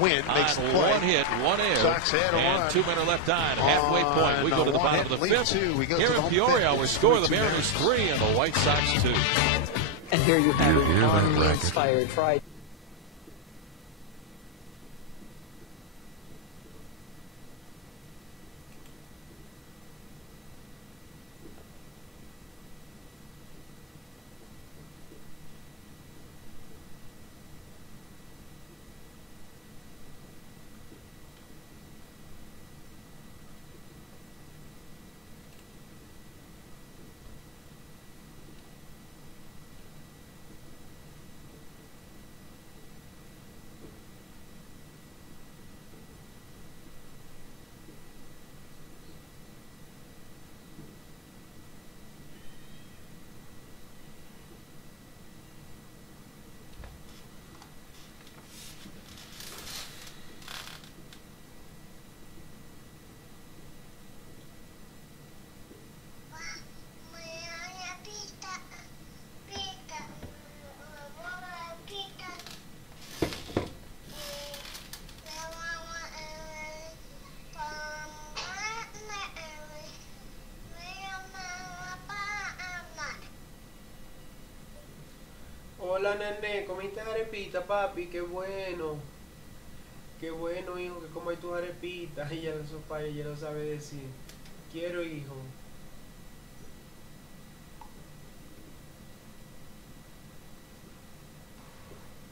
win makes the play. One hit, one error, Sox had a and run. 2 men are left on. Halfway point. We go to the bottom of the fifth. Here in Peoria, we score the Mariners 3 and the White Sox 2. And here you have an uninspired try. Hola, nene, ¿comiste arepita, papi? Qué bueno. Qué bueno, hijo, que comas tus arepitas. Y ya su padre ya lo sabe decir. Quiero, hijo.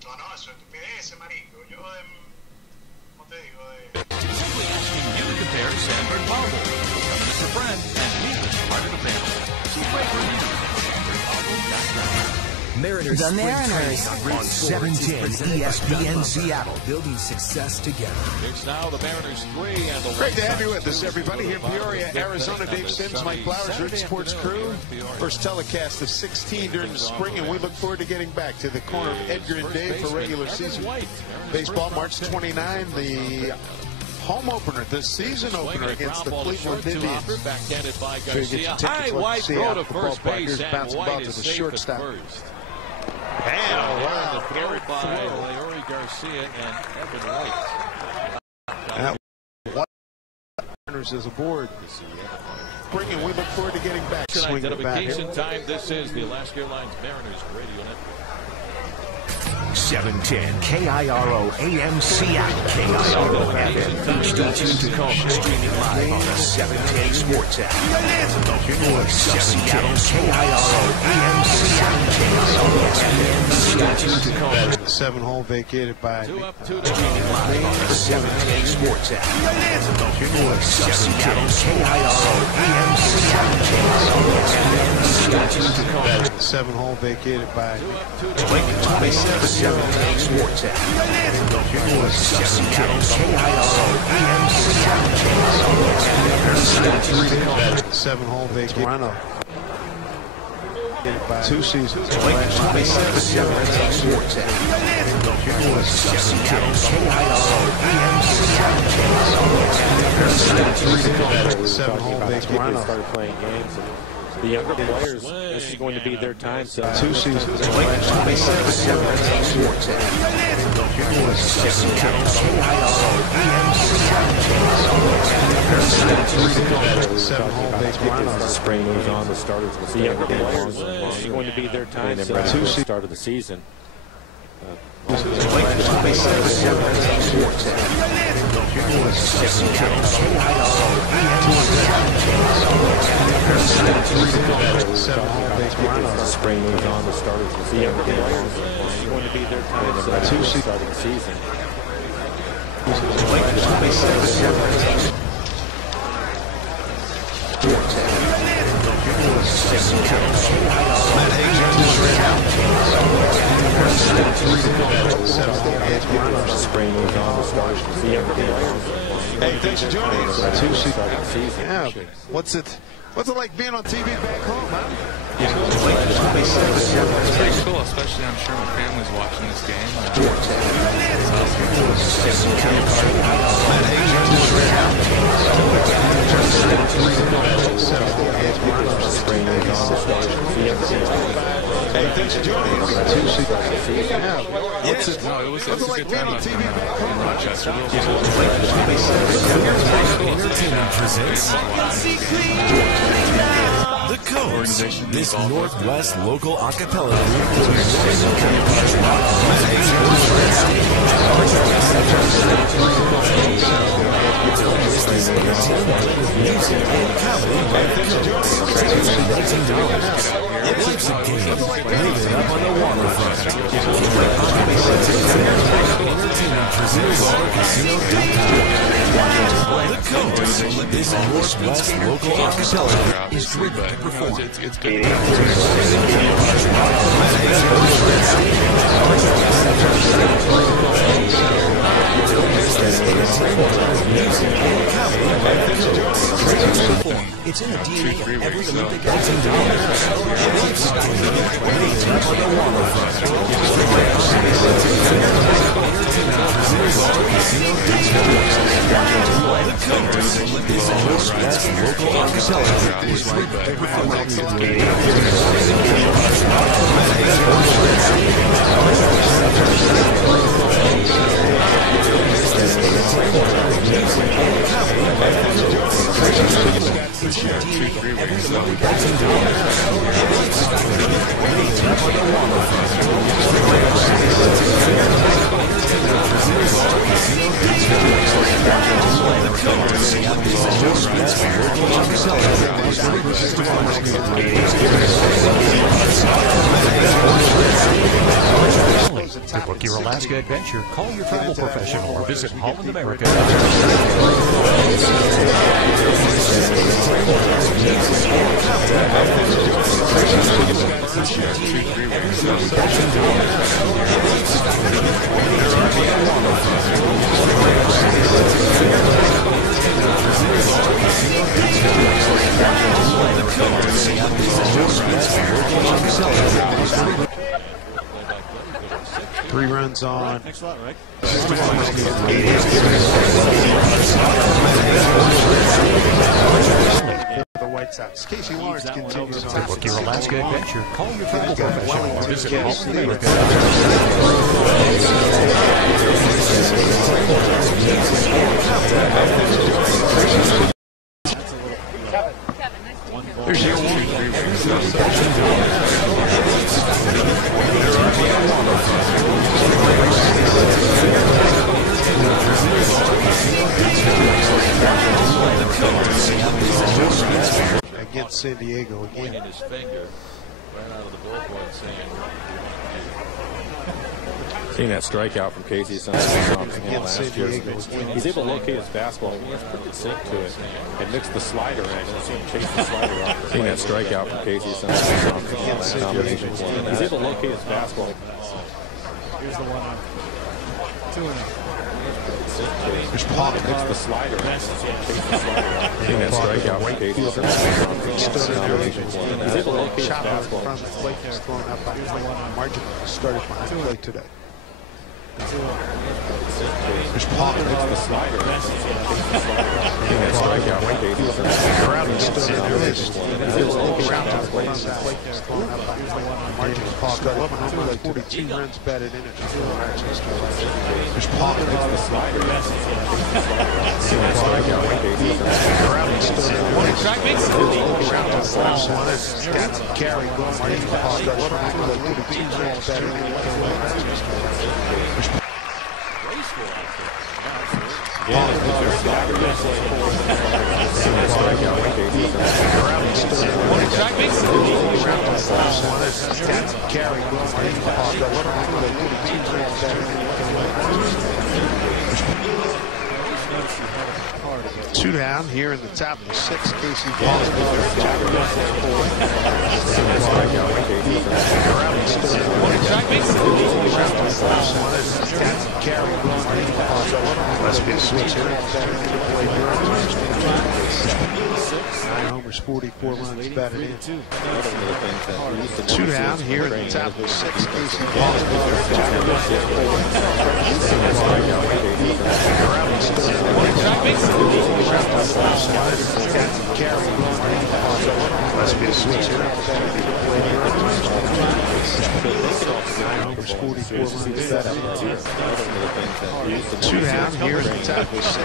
No, eso es estupidez, marico. Yo, ¿cómo te digo? Simply asking you to compare Sanford Marble. Mr. Friend and me, part of the panel. See great reviews at sanfordmarble.com. Mariners the Mariners on 710 ESPN Seattle, building success together. It's now the Mariners 3 and the Great to have you with us, everybody. Here in Peoria, Arizona. Dave Sims, Mike Flowers, Root Sports crew. First telecast of 16 during the spring, and we look forward to getting back to the corner of Edgar and Dave for regular season baseball. March 29, the home opener, the season opener against the Cleveland Indians. Backhanded by So you get Garcia. your tickets, High, see wide how throw to the first ballpark base, is and bouncing White about to is the safe shortstop. at first. And The throw by Leori Garcia and Evan White. Mariners is aboard. Bringing, we look forward to getting back. Swing Identification time. This is the Alaska Airlines Mariners Radio Network. 710 KIRO AM Seattle, KIRO FM, HD2 Tacoma, streaming live on the 710 Sports app. 710 KIRO AM Seattle, KIRO FM, HD2 Tacoma. The 7-hole vacated by Two up, two Streaming live on the 710 Sports app. 710 KIRO AM Seattle, KIRO FM, HD2 Tacoma. the 7-hole vacated by Lincoln 27 Sports app. 710 KIRO AM Seattle. 7-hole vacated. Toronto. By 2 seasons. Lincoln 27 Sports app. 710 KIRO AM Seattle. 7-hole vacated. Toronto started playing games. The younger players, this is going to be their time. So 2 seasons. Lincoln 27 Sports app. 710 KIRO AM Seattle. 7-hole vacated. as the spring moves on, the starters will stay. The younger players, this is going to be their time. So the start of the season. Lincoln 27 Sports app. 710 KIRO AM 7-hole vacated. As the spring moves on, the starters will stay. The younger players, this is going to be their time. So the start of the season. Lincoln 27 Sports app. 710 Spring moves on, the starters will see everything. Hey, thanks for joining us. 2 seasons. Yeah, what's it like being on TV back home, huh? Yeah, it's pretty cool, especially I'm sure my family's watching this game. It's Spring moves on, the starters will see everything. Hey, thanks for joining us. Yeah, what's it like being on TV back home? Chesterville. Presents The Coast. This Northwest local acapella music and comedy by $19. Life's a game. Live it up on the waterfront. The Coast. This Northwest local acapella is driven to perform. It's good. It's in the DNA of every Olympic athlete. Up on the waterfront. The Coast. This Northwest local acapella is driven to perform. To book your Alaska adventure, call your travel professional or visit Holland America. Three runs on. Thanks a lot, Rick. The White Sox. Casey Lawrence continues on. To book your Alaska adventure, call your travel professional or visit Holland America. Here's your one. Against San Diego again. His finger right out of the bullpen saying, Seeing that strikeout from Casey last year, he's able to locate his fastball. He has pretty good sink to it and mix the slider in. You see him chase the slider off. Seeing that strikeout from Casey he's able to locate his fastball. Here's the 1-0. 2-0. There's Pop. Mix the slider in. Seeing that strikeout from Casey he's able to locate his fastball. Thrown up by margin. Started behind the plate today. There's Pop. Mix the slider in. Seeing that strikeout from Casey Crowder stood in the list. Margin Pop. 42 runs batted in it. There's Pop. Mix the slider in. Seeing that strikeout from Casey Crowder stood in the list. Carry going. Margin Pop. 42 runs batted in it. Two down here in the top of the sixth. Casey Ball. Must be a switch here. 9 homers, 44 runs batted in. Two down here in the top of the sixth. Casey Ball. Must be a switch here. 9 homers, 44 run setup. Two down here in the top of 6.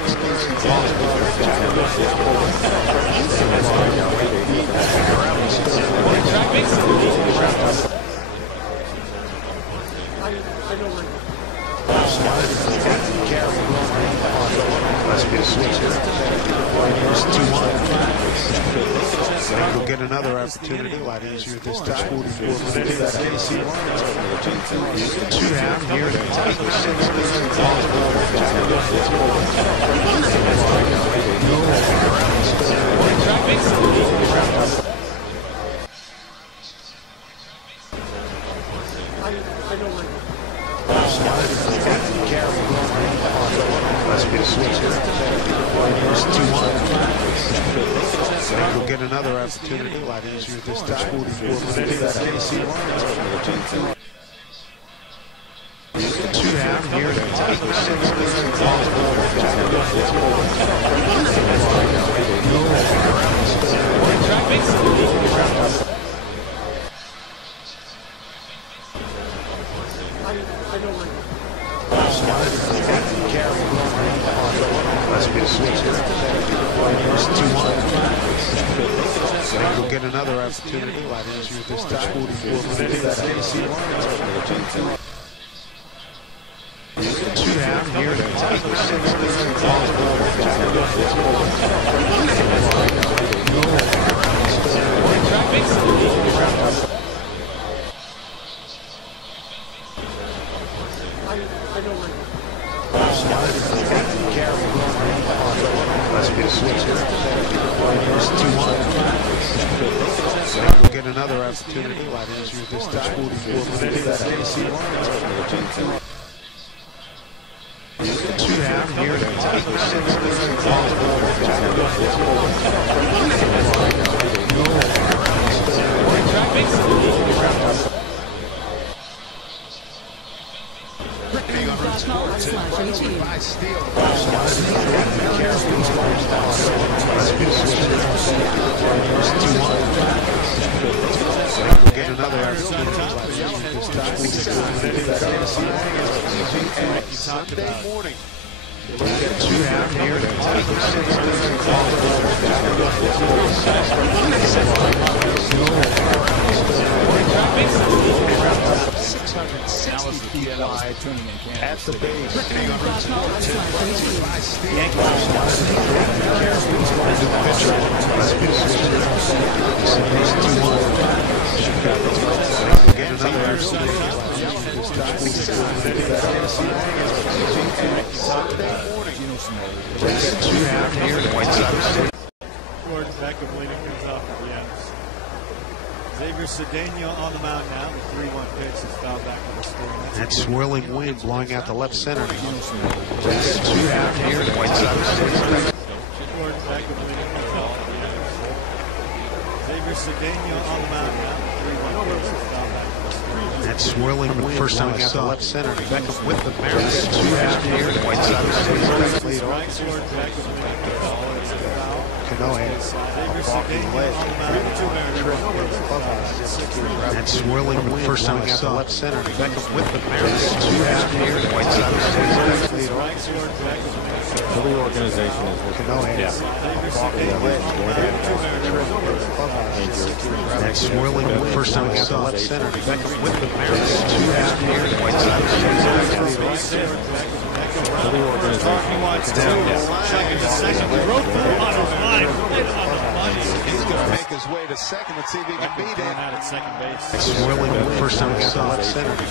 Must be a switch here. It's 2-1. We'll get another opportunity. A lot easier this time. 44 minutes. Two down here in the top of 6. Must be a switch here. It's 2-1. We'll get another opportunity. A lot easier this time. 44 minutes. Two down here in the top of 6. Must be a switch here. It's 2-1. We'll get another opportunity. A lot easier this time. 44 minutes. Two down here in the top of 6. Must be a switch here. It's 2-1. We'll get another opportunity. A lot easier this time. 44 minutes. Two down here in the top of 6. We'll get another Sunday morning. Two down here in the top of 660 feet wide at the base. Gordon Beckham leading things off again. Xavier Cedeno on the mound now. The 3-1 pitch is fouled back to the screen. That swirling wind blowing out the left center. Two out here. Gordon Beckham leading things off again. Xavier Cedeno on the mound now. The 3-1 pitch is fouled back to the screen. That swirling wind first time out the left center. Beckham with the Mariners. Two out here. White Sox. Gordon Beckham leading things off. It's a foul. Canoe walking leg. That swirling wind first time out the left center. Beckham with the Mariners. Two out here. White Sox. The organization is Canoe walking leg. That swirling wind first time out the left center. Beckham with the Mariners. Two out here. White Sox. the organization. He's going to make his way to second. Let's see if he can beat it. At second base. Swirling the first time he saw left center. With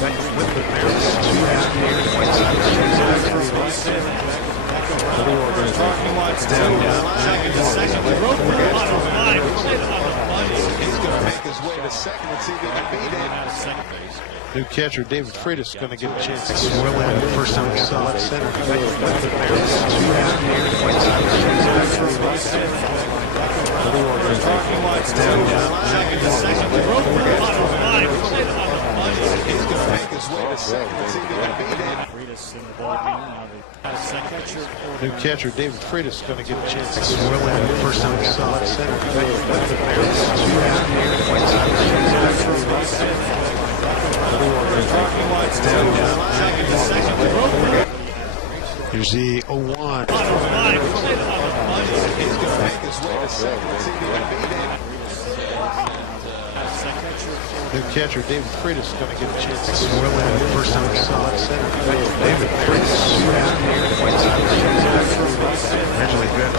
the Mariners. Two out here. White Sox. The organization. He's going to make his way to second. Let's see if he can beat it. At second base. New catcher David Freitas going to get a chance to swirling the first time he saw left center. With the Mariners. Two out here. White Sox. The organization. He's going to make his way to second. Let's see if he can beat it. New catcher David Freitas going to get a chance to swirling the first time he saw left center. With the Mariners. Two out here. White Sox. Here's the 0-1. New catcher David Freitas is going to get a chance to swirl in the first time he saw it center. David Freitas really good.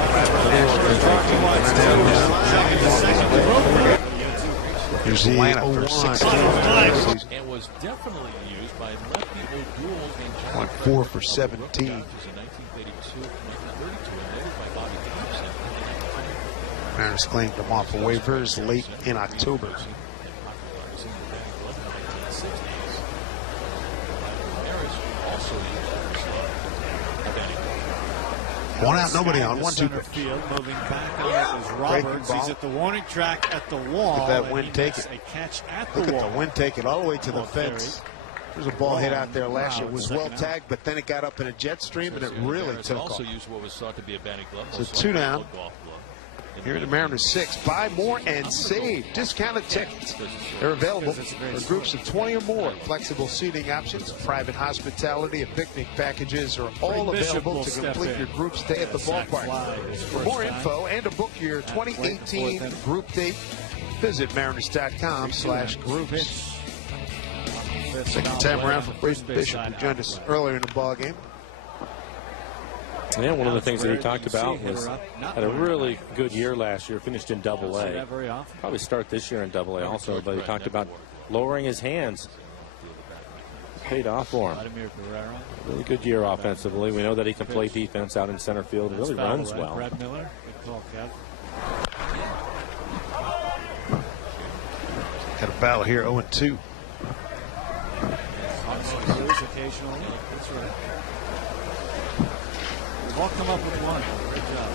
Here's the 0-1. And was definitely used by lefty O'Doul. Went 4 for 17. Mariners claimed him off of waivers late in October. One out, nobody on. 1-2 pitch. Moving back on it is Roberts. He's at the warning track at the wall. Look at that wind take it. A catch at the Look wall. at the wind take it all the way to the fence. There's a ball hit out there last year. It was well tagged, but then it got up in a jet stream and it really took off. Also used what was thought to be a batting glove. So 2 down. Here at the Mariners 6. Buy more and save. Discounted tickets. They're available for groups of 20 or more. Flexible seating options, private hospitality, and picnic packages are all available to complete your group stay at the ballpark. For more info and to book your 2018 group date, visit mariners.com/groups. Second time around for Braden Bishop, who joined us earlier in the ball game. Yeah, one of the things that he talked about was had a really good year last year, finished in Double-A. Probably start this year in Double-A also, but he talked about lowering his hands. Paid off for him. Really good year offensively. We know that he can play defense out in center field. Really runs well. Brad Miller. Good call, Kev. Got a battle here, 0-2. Occasionally. That's right. We've all come up with one. Great job.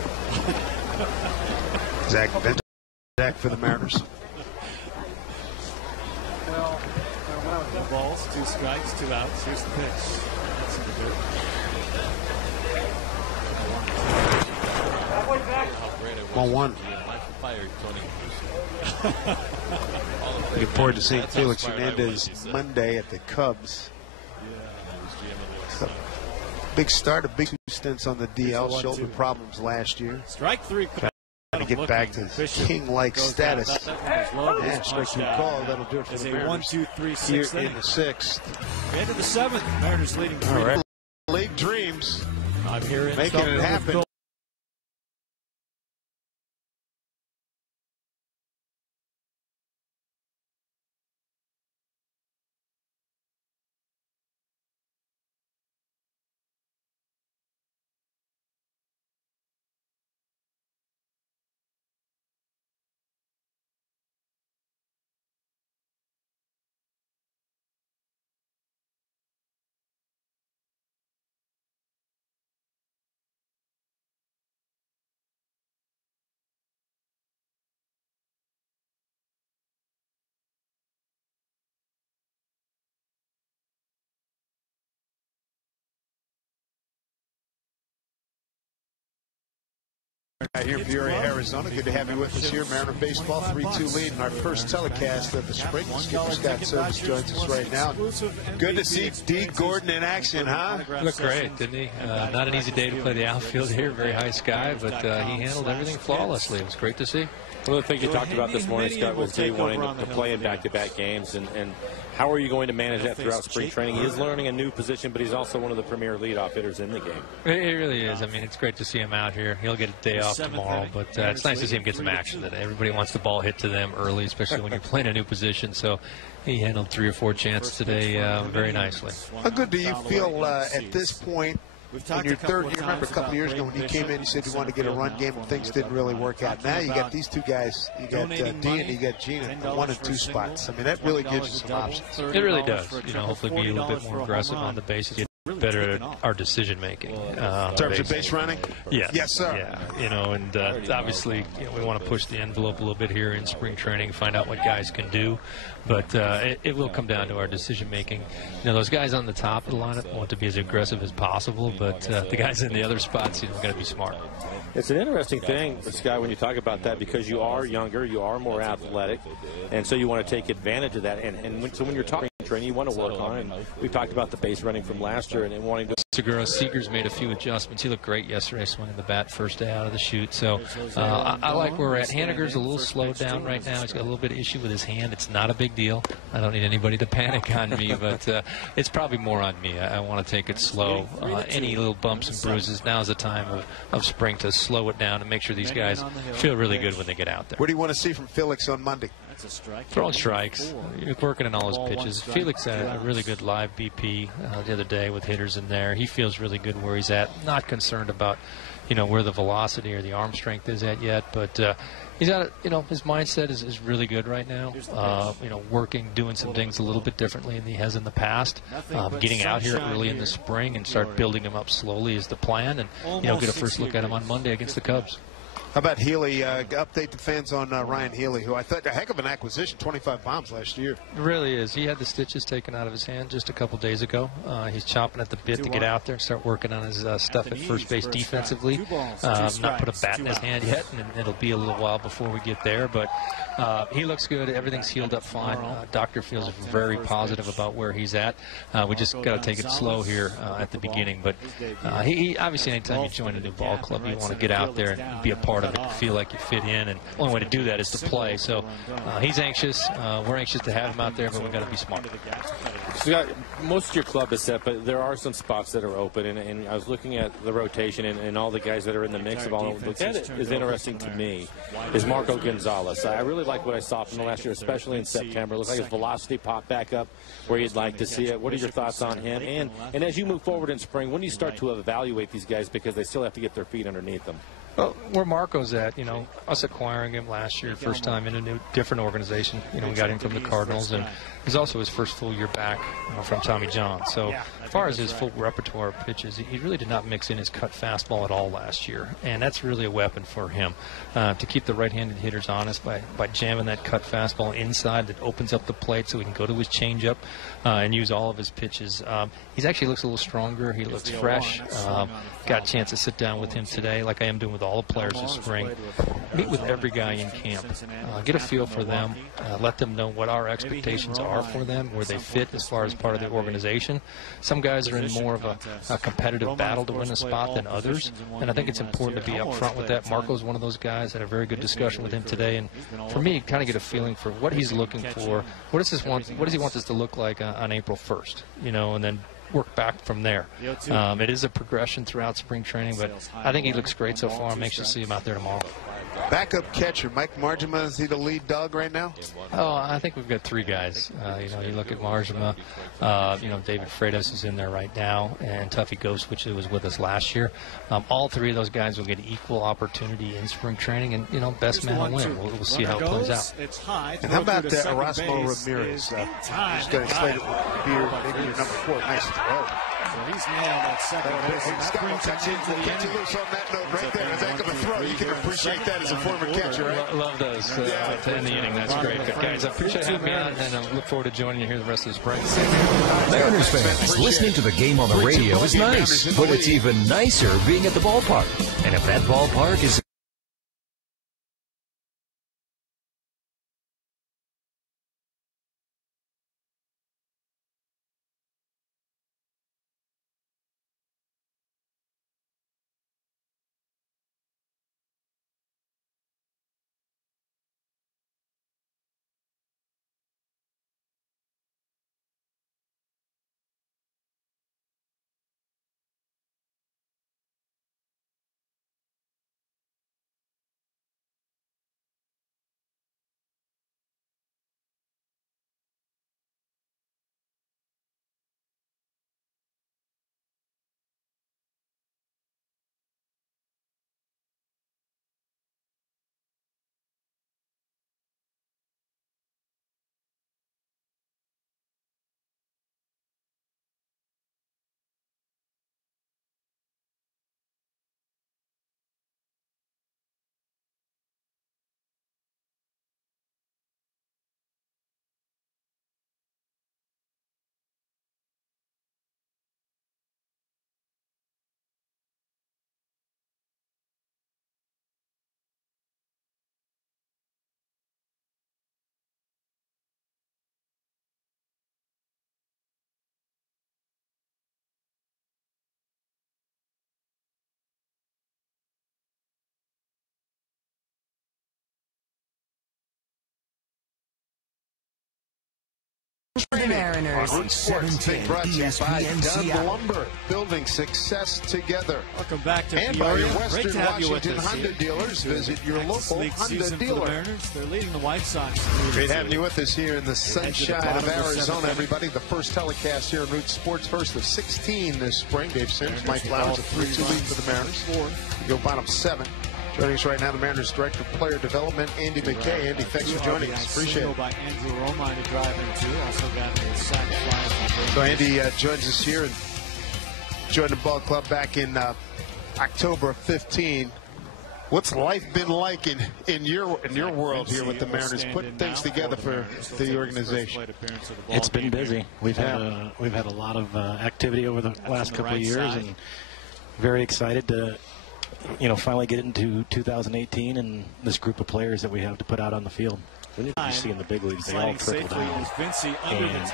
Zach for the Mariners. Well, no balls, 2 strikes, 2 outs. Here's the pitch. That's good. 1-1. Looking forward to seeing Felix Hernandez Monday at the Cubs. Big start, a big stints on the DL, shoulder problems last year. Strike 3. Trying to get back to his king-like status. Yeah, strike 2 call. That'll do it for the Mariners. 1-2-3-6 here in the 6th. Into the 7th. Mariners leading 3. All right. Late dreams. I'm here making it happen. Here in Peoria, Arizona. Good to have you with us here. Mariner Baseball 3-2 lead in our first telecast of the spring. Skipper Scott Service joins us right now. Good to see D. Gordon in action, huh? Looked great, didn't he? Not an easy day to play the outfield here. Very high sky, but he handled everything flawlessly. It was great to see. One of the things you talked about this morning, Scott, was D wanting to play in back-to-back games, and how are you going to manage that throughout spring training? He is learning a new position, but he's also one of the premier leadoff hitters in the game. It really is. I mean, it's great to see him out here. He'll get a day off tomorrow, but it's nice to see him get some action today. Everybody wants the ball hit to them early, especially when you're playing a new position. So he handled 3 or 4 chances today very nicely. How good do you feel at this point? In your third year, remember a couple of years ago when you came in, you said you wanted to get a run game and things didn't really work out. Now you got these 2 guys, you got D and you got Gene in the 1 and 2 spots. I mean, that really gives you some options. It really does. You know, hopefully be a little bit more aggressive on the bases. Get better at our decision making. In terms of base running? Yes. Yes, sir. Yeah, you know, and obviously we want to push the envelope a little bit here in spring training, find out what guys can do. But it will come down to our decision making. You know, those guys on the top of the lineup want to be as aggressive as possible, but the guys in the other spots, you know, got to be smart. It's an interesting thing, Scott, when you talk about that, because you are younger, you are more athletic, and so you want to take advantage of that. So when you're talking training you want to work on. And we talked about the base running from last year and wanting to. Seager's made a few adjustments. He looked great yesterday swinging the bat first day out of the chute. So I like where we're at. Haniger's a little slowed down right now. He's got a little bit of issue with his hand. It's not a big deal. I don't need anybody to panic on me, but it's probably more on me. I want to take it slow. Any little bumps and bruises, now's the time of spring to slow it down and make sure these guys feel really good when they get out there. What do you want to see from Felix on Monday? Throwing strikes. You're working on all his pitches. Felix had a really good live BP the other day with hitters in there. He feels really good where he's at. Not concerned about, where the velocity or the arm strength is at yet, but he's got, his mindset is really good right now. Working, doing some things a little bit differently than he has in the past. Getting out here early in the spring and start building him up slowly is the plan, and get a first look at him on Monday against the Cubs. How about Healy? Update the fans on Ryan Healy, who I thought a heck of an acquisition, 25 bombs last year. It really is. He had the stitches taken out of his hand just a couple days ago. He's chomping at the bit to get out there and start working on his stuff at first base defensively. Not put a bat in his hand yet, and it'll be a little while before we get there. But he looks good. Everything's healed up fine. Doctor feels very positive about where he's at. We just got to take it slow here at the beginning. But he obviously, anytime you join a new ball club, you want to get out there and be a part of it, feel like you fit in, and the only way to do that is to play. So he's anxious. We're anxious to have him out there, but we've got to be smart. So most of your club is set, but there are some spots that are open, and I was looking at the rotation and all the guys that are in the mix of all of them. That is interesting to me is Marco Gonzalez. I really like what I saw from him last year, especially in September. It looks like his velocity popped back up where you'd like to see it. What are your thoughts on him? And as you move forward in spring, when do you start to evaluate these guys because they still have to get their feet underneath them? Well, where Marco's at, us acquiring him last year, first time in a different organization. We got him from the Cardinals, and it was also his first full year back from Tommy John. So as far as his full repertoire of pitches, he really did not mix in his cut fastball at all last year, and that's really a weapon for him to keep the right-handed hitters honest by jamming that cut fastball inside that opens up the plate so he can go to his changeup and use all of his pitches. He actually looks a little stronger. He looks fresh. Got a chance to sit down with him today, like I am doing with all the players this spring. Meet with every guy in camp. Get a feel for them. Let them know what our expectations are for them, where they fit as far as part of the organization. Some guys are in more of a competitive battle to win a spot than others, and I think it's important to be up front with that. Marco's one of those guys. Had a very good discussion with him today, and for me, kind of get a feeling for what he's looking for. What does he want this to look like on April 1st? And then work back from there. It is a progression throughout spring training, but I think he looks great so far. I'm anxious to see him out there tomorrow. Backup catcher, Mike Marjama, is he the lead dog right now? Oh, I think we've got three guys. You look at Marjama, David Freitas is in there right now, and Tuffy Ghost, which was with us last year. All three of those guys will get equal opportunity in spring training, and best man will win. We'll see how it plays out. And how about Erasmo Ramirez? Just got excited with beer, maybe your number 4. Nice throw. So he's nailed that second base. Catch you loose on that note right there. As a heck of a throw. You can appreciate that as a former catcher, right? Love those to end the inning. That's great. But guys, I appreciate having me on, and I look forward to joining you here the rest of the spring. Mariners fans, listening to the game on the radio is nice, but it's even nicer being at the ballpark. And if that ballpark is Mariners. On Route Sports, being brought to you by Dunn Lumber, building success together. Welcome back to and by your Peoria. Western Great to have you with Washington us Honda here. dealers. Visit your local Honda dealer. Mariners. They're leading the White Sox. Great having you with us here in the sunshine of Arizona, everybody. The first telecast here on Route Sports, first of 16 this spring. Dave Sims, Mike Flowers, a 3-2 lead for the Mariners. You go bottom 7. Joining us right now, the Mariners Director of Player Development, Andy McKay. Andy, thanks for joining us. Appreciate it. By Andrew Romine to drive into. Also got the sack fly. So Andy joins us here and joined the ball club back in October of 15. What's life been like in your world here with the Mariners, putting things together for the organization? It's been busy. We've had a lot of activity over the last couple of years, and very excited to finally get into 2018 and this group of players that we have to put out on the field. You see in the big leagues, they all trickle down and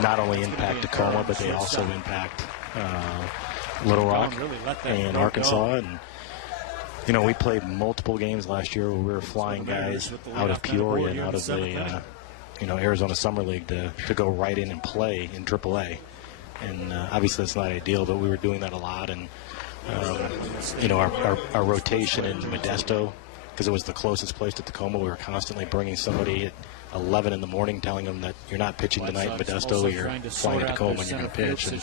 not only impact Tacoma, but they also impact Little Rock and Arkansas. And we played multiple games last year where we were flying guys out of Peoria and out of the Arizona Summer League to go right in and play in AAA. And obviously that's not ideal, but we were doing that a lot. And our rotation in Modesto, because it was the closest place to Tacoma, we were constantly bringing somebody at 11 in the morning telling them that you're not pitching tonight in Modesto, you're flying to Tacoma and you're going to pitch. And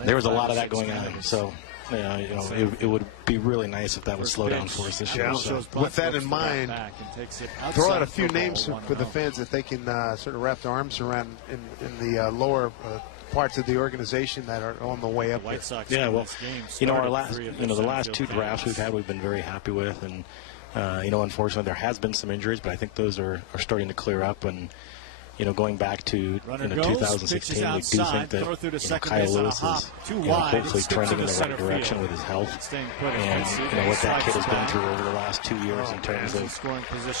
there was a lot of that going on. So it would be really nice if that would slow down for us this year. So. With that in mind, throw out a few names for the fans that they can sort of wrap their arms around in the lower parts of the organization that are on the way up. Yeah, well, our last, the last 2 drafts we've had, we've been very happy with, and unfortunately there has been some injuries, but I think those are starting to clear up. And going back to 2016, we do think that Kyle Lewis is hopefully trending in the right direction with his health, and what that kid has been through over the last 2 years in terms of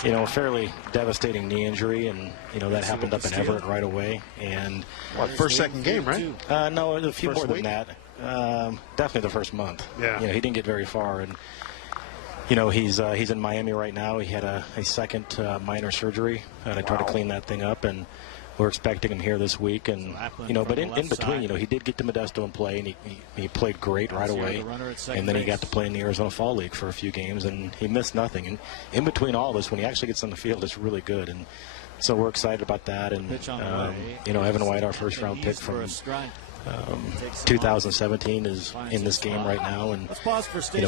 a fairly devastating knee injury, and that happened up in Everett right away. And first, second game, right? No, a few more than that. Definitely the first month. Yeah. He didn't get very far, and he's in Miami right now. He had a second minor surgery to try to clean that thing up, and we're expecting him here this week. And but in between, he did get to Modesto and play, and he played great right away. And then he got to play in the Arizona Fall League for a few games, and he missed nothing. And in between all this, when he actually gets on the field, it's really good. And so we're excited about that. And Evan White, our first round pick from 2017, is in this game right now, and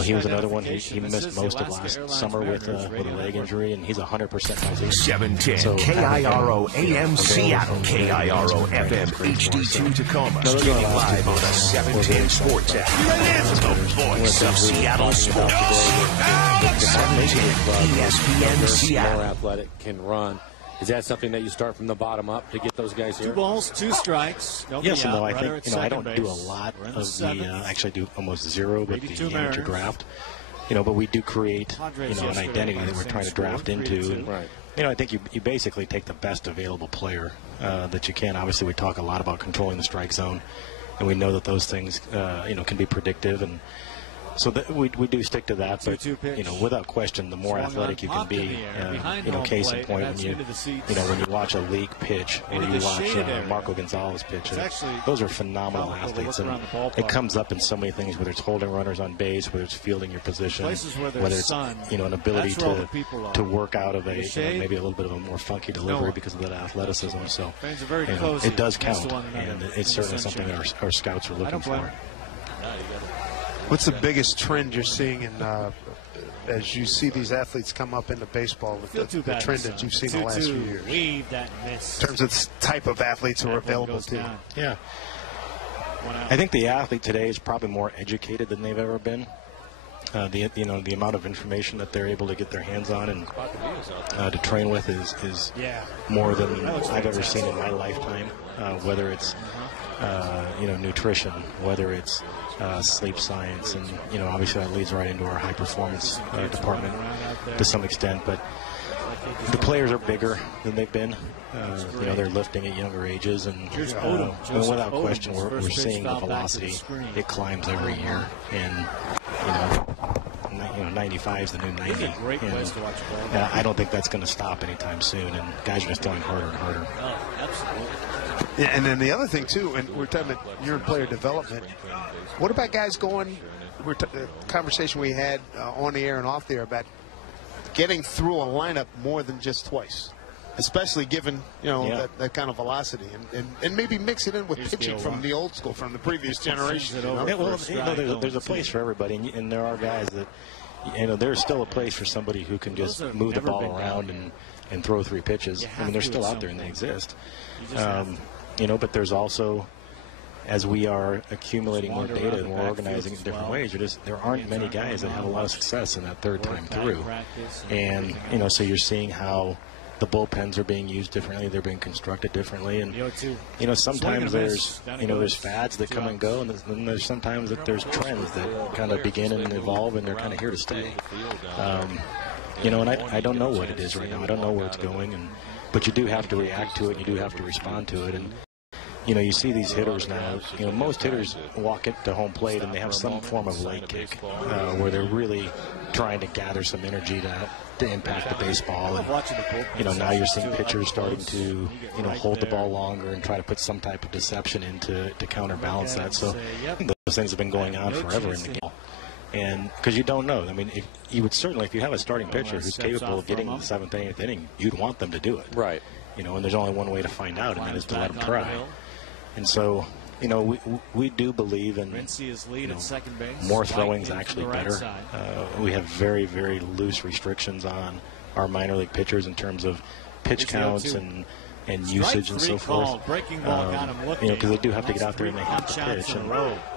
he was another one. He missed most of last summer with a leg injury, and he's 100% healthy. 710 KIRO AM Seattle, KIRO FM HD2 Tacoma, streaming live on the 710 Sports app. The voice of Seattle sports. 710 ESPN Seattle. More athletic, can run. Is that something that you start from the bottom up to get those guys here? 2 balls, 2 strikes. Yes and no. I think I don't do a lot of the. Actually, I do almost zero with the amateur draft. But we do create an identity that we're trying to draft into. And, I think you basically take the best available player that you can. Obviously, we talk a lot about controlling the strike zone, and we know that those things can be predictive, and so we do stick to that. But without question, the more athletic you can be, case in point, when you watch a league pitch, or you watch Marco Gonzalez pitch, those are phenomenal athletes, and it comes up in so many things, whether it's holding runners on base, whether it's fielding your position, whether it's an ability to work out of a maybe a little bit of a more funky delivery because of that athleticism. So it does count, and it's certainly something that our scouts are looking for. What's the biggest trend you're seeing in as you see these athletes come up into baseball with the trend that you've seen the last few years? In terms of the type of athletes who are available to you. Yeah. I think the athlete today is probably more educated than they've ever been. The amount of information that they're able to get their hands on and to train with is more than I've ever seen in my lifetime. Whether it's nutrition, whether it's sleep science, and obviously that leads right into our high performance department to some extent. But the players are bigger than they've been. They're lifting at younger ages, and without question, we're seeing the velocity. It climbs every year, and 95 is the new 90. And I don't think that's going to stop anytime soon, and guys are just going harder and harder. Oh, absolutely. Yeah, and then the other thing too, and we're talking about your player development. What about guys going? The conversation we had on the air and off the air about getting through a lineup more than just twice, especially given that kind of velocity, and maybe mix it in with pitching from the old school, from the previous generation. Yeah, well, there's a place for everybody, and there are guys that there's still a place for somebody who can just move the ball around and throw 3 pitches. I mean, they're still out there and they exist. But there's also, as we are accumulating more data and we're organizing it in different ways, there aren't many guys that have a lot of success in that third time through. And, so you're seeing how the bullpens are being used differently, they're being constructed differently, and sometimes there's fads that come and go, and then there's sometimes that there's trends that kind of begin and evolve, and they're kind of here to stay. And I don't know what it is right now. I don't know where it's going, but you do have to react to it. You do have to respond to it, and you see these hitters now. Most hitters walk into home plate and they have some form of leg kick where they're really trying to gather some energy to impact the baseball. And now you're seeing pitchers starting to hold the ball longer and try to put some type of deception in to counterbalance that. So those things have been going on forever in the game. And because you don't know, I mean, if you have a starting pitcher who's capable of getting in the 7th, 8th inning, you'd want them to do it. Right. And there's only one way to find out, and that is to let them try. And so, we do believe in more throwing is actually better. We have very, very loose restrictions on our minor league pitchers in terms of pitch counts and usage and so forth. Because they do have to get out there and they have to pitch.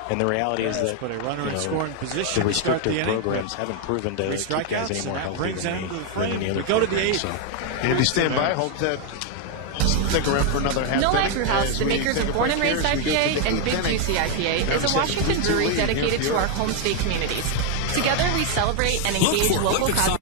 And the reality is that the restrictive programs haven't proven to keep guys any more healthy than any other program. So, Andy, stand by. Hold that. Stick around for another half. No Life Brew House, the makers of Born and Raised IPA and Big Juicy IPA, is a Washington brewery dedicated to our home state communities. Together, we celebrate and engage local causes.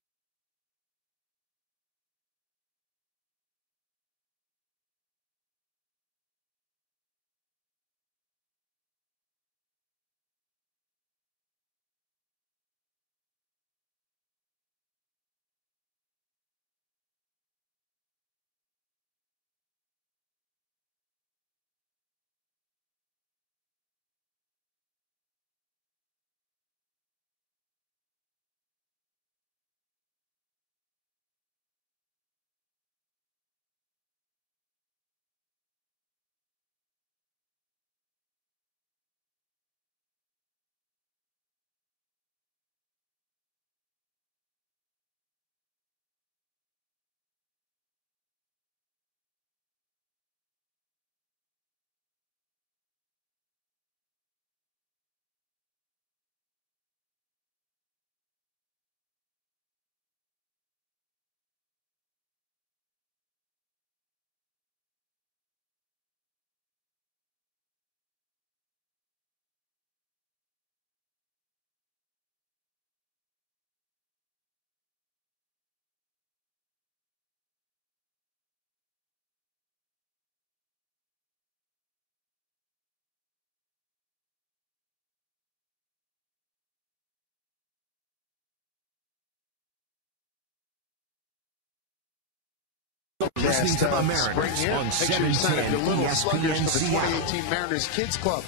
Listening to the Mariners on Make sure you sign up your little sluggers for the 2018 Mariners Kids Club.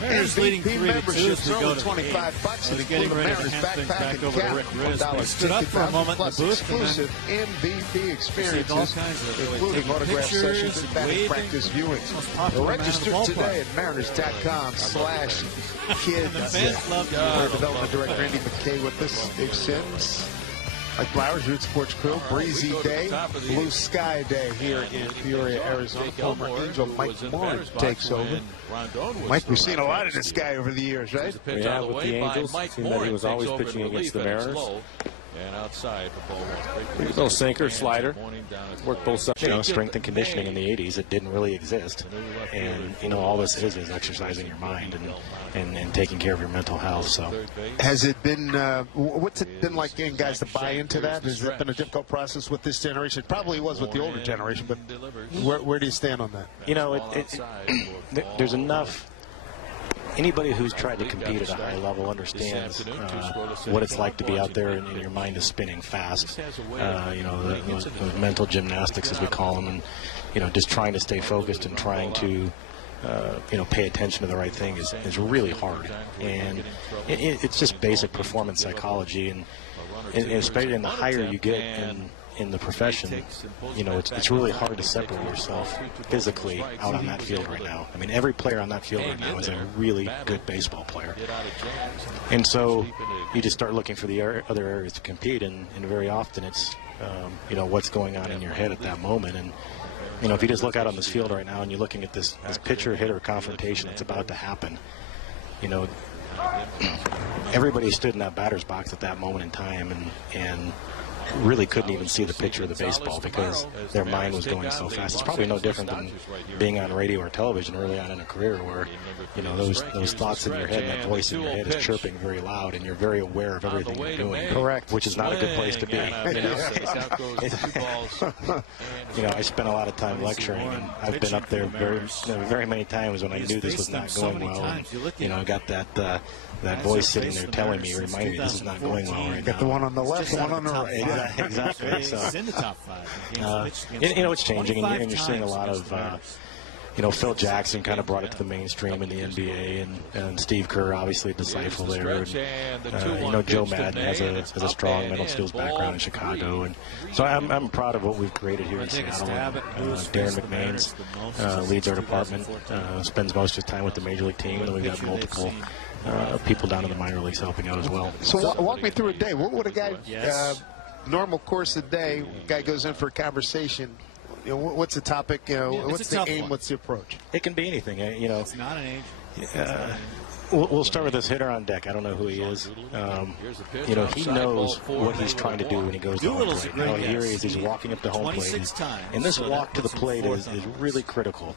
Mariners leading 3-2 memberships as we go to $25. They're getting ready to hand things back over to Rick Riz. They stood up for a moment in the booth, exclusive MVP experiences, including autograph sessions and batting practice viewings. Register today at Mariners.com/kids. Our development director Andy McKay with us. Dave Sims. Mike Flowers, Root Sports Crew. Breezy day, blue sky day here in Peoria, Arizona. Former Angel Mike Moore takes over. Mike, we've seen a lot of this guy over the years, right? Yeah, with the Angels, seen that he was always pitching against the Mariners. And outside, the ball was little sinker, slider, work both sides. Strength and conditioning in the 80s, it didn't really exist. And, all this is exercising your mind and taking care of your mental health. So, has it been, what's it been like getting guys to buy into that? Has it been a difficult process with this generation? It probably was with the older generation, but where do you stand on that? There's enough anybody who's tried to compete at a high level understands what it's like to be out there and your mind is spinning fast. Those mental gymnastics, as we call them, and just trying to stay focused and trying to pay attention to the right thing is really hard. And it's just basic performance psychology, and especially in the higher you get in the profession, it's really hard to separate yourself physically out on that field right now. I mean, every player on that field right now is a really good baseball player. And so you just start looking for the other areas to compete, and very often it's, what's going on in your head at that moment. And, if you just look out on this field right now and you're looking at this pitcher-hitter confrontation that's about to happen, everybody stood in that batter's box at that moment in time and really couldn't even see the picture of the baseball because their mind was going so fast. It's probably no different than being on radio or television early on in a career where, those thoughts in your head and that voice in your head is chirping very loud and you're very aware of everything you're doing. Correct. Which is not a good place to be. I spent a lot of time lecturing, and I've been up there very many times when I knew this was not going well. And, I got that voice sitting there telling me, reminding me this is not going well right now. Got the one on the left, the one on the right. Exactly. So, it's changing, and you're seeing a lot of, Phil Jackson kind of brought it to the mainstream in the NBA, and Steve Kerr, obviously a disciple there. And, Joe Madden has a strong mental skills background in Chicago, and so I'm proud of what we've created here in Seattle. Darren McMahon's leads our department, spends most of his time with the major league team, and then we've got multiple people down in the minor leagues helping out as well. So walk me through a day. What would a guy, normal course of the day, guy goes in for a conversation, what's the topic, what's the aim, what's the approach? It can be anything, It's not an age. We'll start with this hitter on deck. I don't know who he is. He knows what he's trying to do when he goes to home plate. Now here he is, he's walking up the home plate. And this walk to the plate is really critical.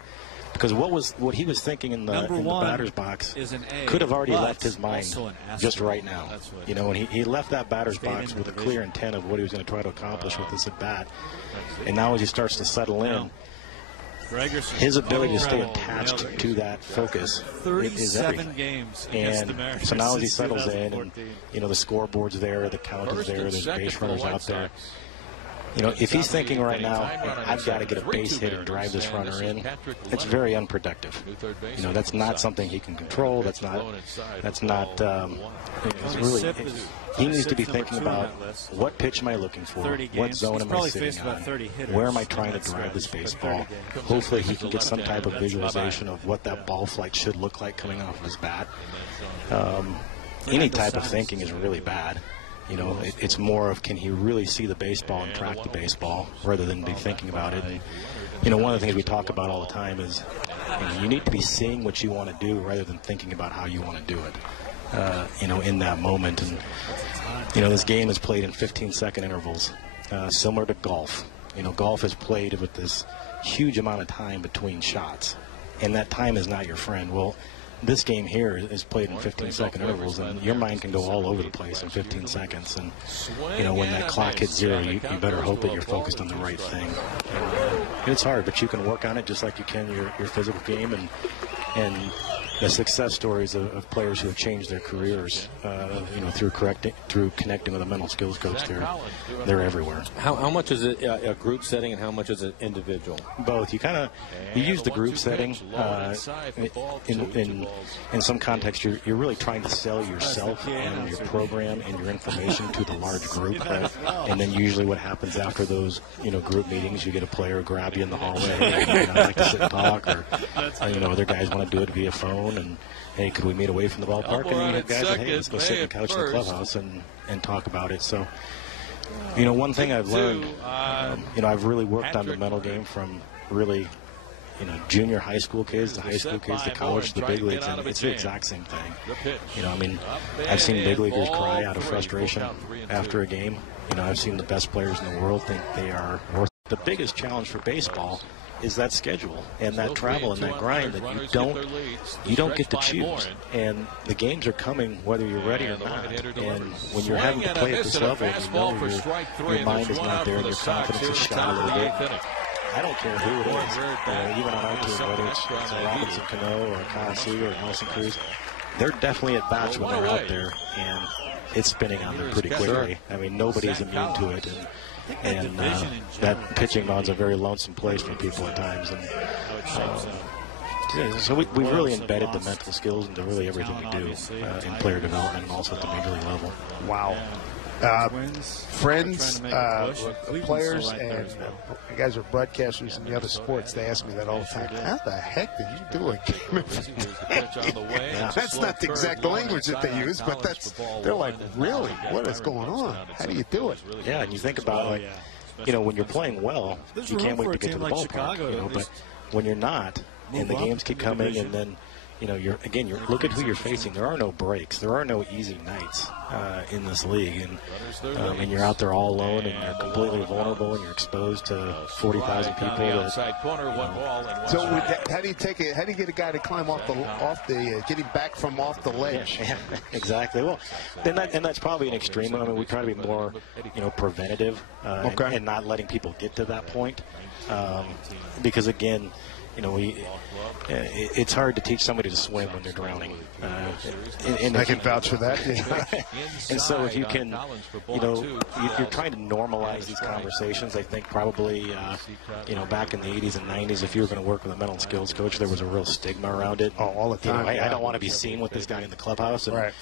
Because what he was thinking in the batter's box could have already left his mind just right now. When he left that batter's box with a clear intent of what he was going to try to accomplish with this at bat. And now as he starts to settle in, his ability to stay attached to that focus is everything. And so now as he settles in, and the scoreboard's there, the count is there, there's base runners out there. If he's thinking right now, I've got to get a base hit and drive this runner in, it's very unproductive. That's not something he can control. That's not really, he needs to be thinking about what pitch am I looking for, what zone am I sitting on, where am I trying to drive this baseball. Hopefully he can get some type of visualization of what that ball flight should look like coming off of his bat. Any type of thinking is really bad. It's more of, can he really see the baseball and track the baseball rather than be thinking about it. And, one of the things we talk about all the time is you need to be seeing what you want to do rather than thinking about how you want to do it, in that moment. And, this game is played in 15-second intervals, similar to golf. Golf is played with this huge amount of time between shots, and that time is not your friend. Well, this game here is played in 15-second intervals, and your mind can go all over the place in 15 seconds. And, when that clock hits zero, you better hope that you're focused on the right thing. And it's hard, but you can work on it just like you can your physical game. And the success stories of players who have changed their careers, through connecting with a mental skills coach, they're everywhere. How much is it a group setting, and how much is it individual? Both. You use the group setting. In some context, you're really trying to sell yourself and your program and your information to the large group, right? And then usually what happens after those group meetings, you get a player grab you in the hallway, and I'd like to sit and talk, or other guys want to do it via phone. And hey, could we meet away from the ballpark? And you have guys that, hey, let's go sit on the couch in the clubhouse and talk about it. So, one thing I've learned, I've really worked on the mental game from really, junior high school kids to high school kids to college to the big leagues, and it's the exact same thing. I've seen big leaguers cry out of frustration after a game. I've seen the best players in the world think they are worth. The biggest challenge for baseball is that schedule and that travel and that grind that you don't get to choose. And the games are coming whether you're ready or not. And when you're having to play at this level, your mind is not there and your confidence is shot a little bit. I don't care who it is, even on our team, whether it's a Robinson Cano or a Kyle Seager or Nelson Cruz, they're definitely at bats when they're out there, and it's spinning on them pretty quickly. I mean, nobody's immune to it, and that pitching mound's a very lonesome place for people at times. And so we really embedded the mental skills into really everything we do in player development and also at the major league level. Wow. Friends, players, and guys who are broadcasters in the other sports, they ask me that all the time. How the heck did you do a game of That's not the exact language that they use, but they're like, really? What is going on? How do you do it? Yeah, and you think about, like, when you're playing well, you can't wait to get to the ballpark, but when you're not, and the games keep coming, and then you're look at who you're facing. There are no breaks. There are no easy nights in this league, and you're out there all alone, and you're completely vulnerable, and you're exposed to 40,000 people. So how do you take it? How do you get a guy to climb off the get him back from off the ledge? Yeah, exactly. Well, and that's probably an extreme. I mean, we try to be more preventative and not letting people get to that point, because again, it's hard to teach somebody to swim when they're drowning. I can vouch for that. And so if you can, if you're trying to normalize these conversations, I think probably, back in the 80s and 90s, if you were going to work with a mental skills coach, there was a real stigma around it. Oh, all the time. I don't want to be seen with this guy in the clubhouse. And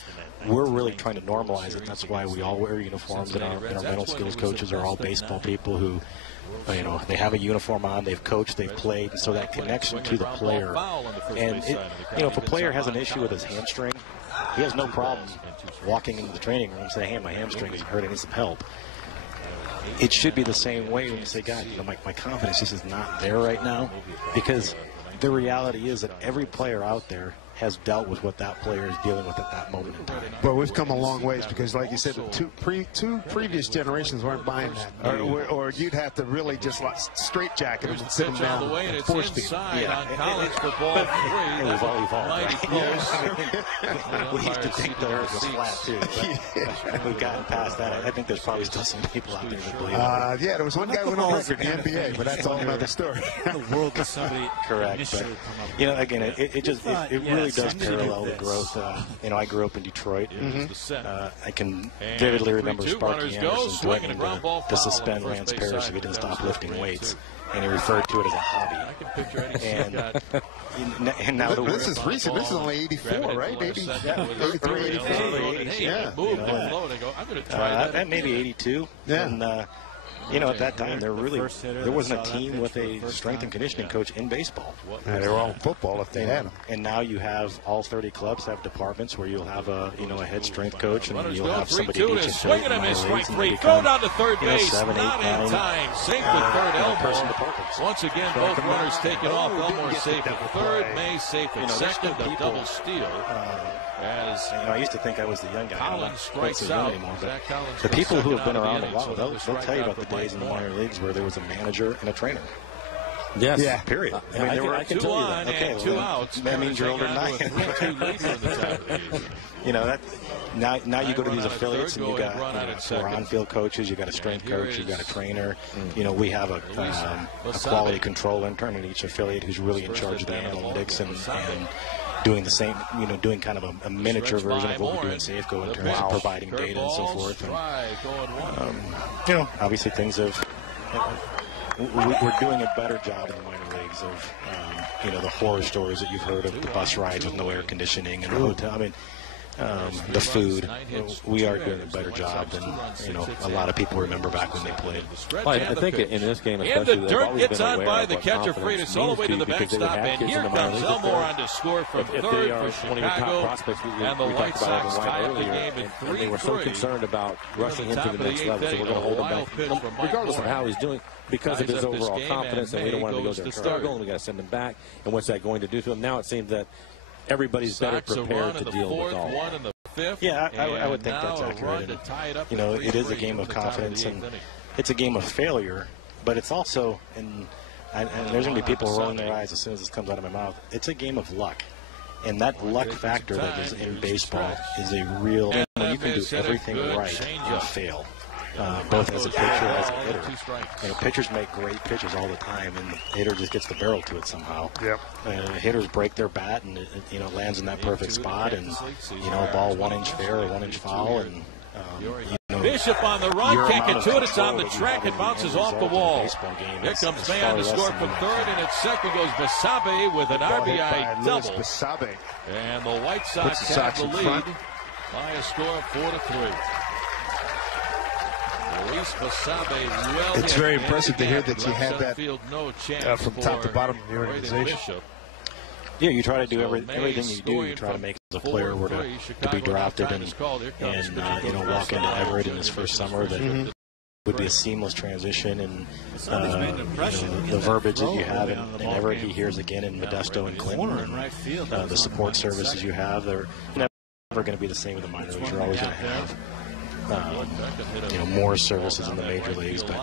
we're really trying to normalize it. That's why we all wear uniforms, and our mental skills coaches are all baseball people who, they have a uniform on, they've coached, they've played, and so that connection to the player. And, if a player has an issue with his hamstring, he has no problem walking into the training room and saying, hey, my hamstring is hurt, I need some help. It should be the same way when you say, God, my confidence just is not there right now, because the reality is that every player out there has dealt with what that player is dealing with at that moment in time. But we've come a long ways, because, like you said, two previous generations weren't buying that, or you'd have to really just straight jacket them and sit them down and force feed them. College football We've all evolved. We used to think the earth was flat too, but we've gotten past that. I think there's probably still some people out there that believe it. Yeah, there was one guy who went on record in the NBA, but that's all another story. The world does somebody correct, but again, it really does parallel the growth. I grew up in Detroit. I can vividly remember Sparky Anderson threatening to suspend Lance Parrish if he didn't stop lifting weights, and he referred to it as a hobby. And now this is recent. This is only 84, right? 83, 84. Yeah. Maybe 82. Yeah. And, at that time, there wasn't a team with a strength and conditioning coach in baseball. They were all in football if they had them. And now you have all 30 clubs have departments where you'll have a head strength coach, and you'll have somebody teaching swing and a miss, strike three. Throw down to third base, 7, 8, not 9, in time. Safe with third, Elmore. Once again, both runners taken off. Elmore safe at third, May safe at second. A double steal. I used to think I was the young guy. Collins strikes out. Anymore, but the people who have been around a while, they'll tell you about the days in the minor leagues where there was a manager and a trainer. Yes. Yeah. Period. I can tell you that. Okay, two outs. That means you're older than I am. Now you go to these affiliates, and you got four on-field coaches, you got a strength coach, you got a trainer. We have a quality control intern in each affiliate who's really in charge of the analytics and doing the same, doing kind of a miniature version of what we do in Safeco in terms of providing data and so forth. And, obviously things have. We're doing a better job in the minor leagues of, the horror stories that you've heard of, the bus rides with no air conditioning and the hotel. I mean, the food. We are doing a better job than a lot of people remember back when they played. Well, I think in this game, and the dirt gets on by the catcher, Freitas all the way to the backstop, and here comes Elmore on to score from third for Chicago, and the White Sox tie up the game at 3-3. They were so concerned about rushing him to the next level, so we're going to hold him back, regardless of how he's doing. Because of his overall confidence, and we don't want him to go there and struggle, and we got to send him back. And what's that going to do to him? Now it seems that everybody's better prepared to deal with all that. Yeah, I would think that's accurate. And, it is a game of confidence, and it's a game of failure, but it's also, and there's going to be people rolling their eyes as soon as this comes out of my mouth, it's a game of luck. And that luck factor that is in baseball is a real, you can do everything right and fail. both as a pitcher and as a hitter. You know, pitchers make great pitches all the time, and the hitter just gets the barrel to it somehow. Yep. Hitters break their bat, and it, you know, lands in that perfect spot, and you know, ball 1 inch fair or 1 inch foul, and you know, Bishop on the run, can't get to it. It's on the track. It bounces off the wall. Here comes Mayan to score from third, and at second goes Basabe with an RBI double. And the White Sox have the lead by a score of 4-3. It's very impressive to hear that you have that from top to bottom of the organization. Yeah, you try to do everything you do. You try to make as a player were to be drafted and you know, walk into Everett in his first summer. That would be a seamless transition, and you know, the verbiage that you have in Everett, he hears again in Modesto and Clinton, and the support services you have, they're never going to be the same with the minor leagues. You're always going to have you know, more services in the major leagues, but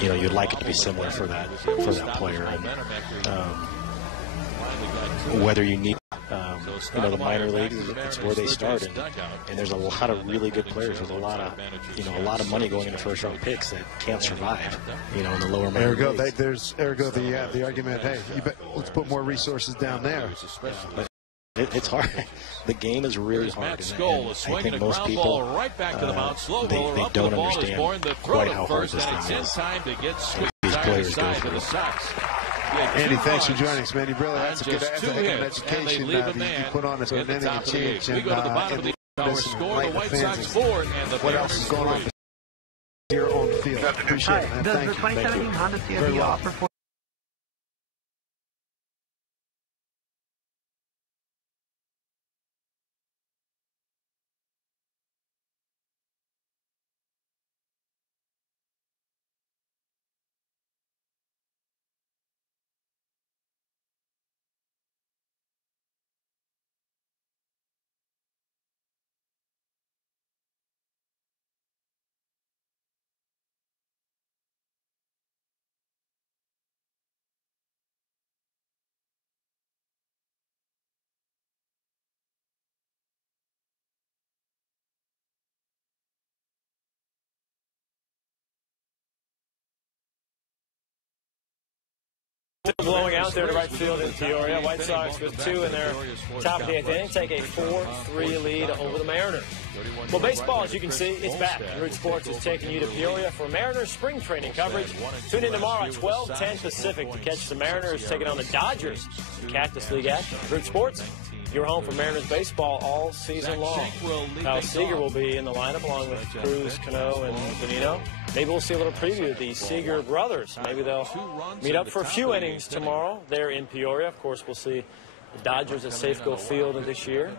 you know, you'd like it to be similar for that player. And, whether you need, you know, the minor leagues, it's where they start, and there's a lot of really good players with a lot of money going into first round picks that can't survive, you know, in the lower minor leagues. There's the argument. Hey, let's put more resources down there. But it's hard. The game is really hard, and I think most people they don't understand quite how hard this thing is. These players go through. Andy, thanks for joining us, man. You really had some good education that you put on us. And then it changed. And what else is going on here on the field? Appreciate it, man. Thank you. 2017 Honda CRV offer for blowing out there to right field in Peoria. White Sox with 2 in their top of the 8th inning take a 4-3 lead over the Mariners. Well, baseball, as you can see, it's back. Root Sports is taking you to Peoria for Mariners spring training coverage. Tune in tomorrow at 12:10 Pacific to catch the Mariners taking on the Dodgers in Cactus League action. Root Sports, your home for Mariners baseball all season long. Kyle Seager will be in the lineup along with Cruz, Cano, and Benino. Maybe we'll see a little preview of the Seager brothers. Maybe they'll meet up for a few innings tomorrow. They're in Peoria. Of course, we'll see the Dodgers at Safeco Field this year,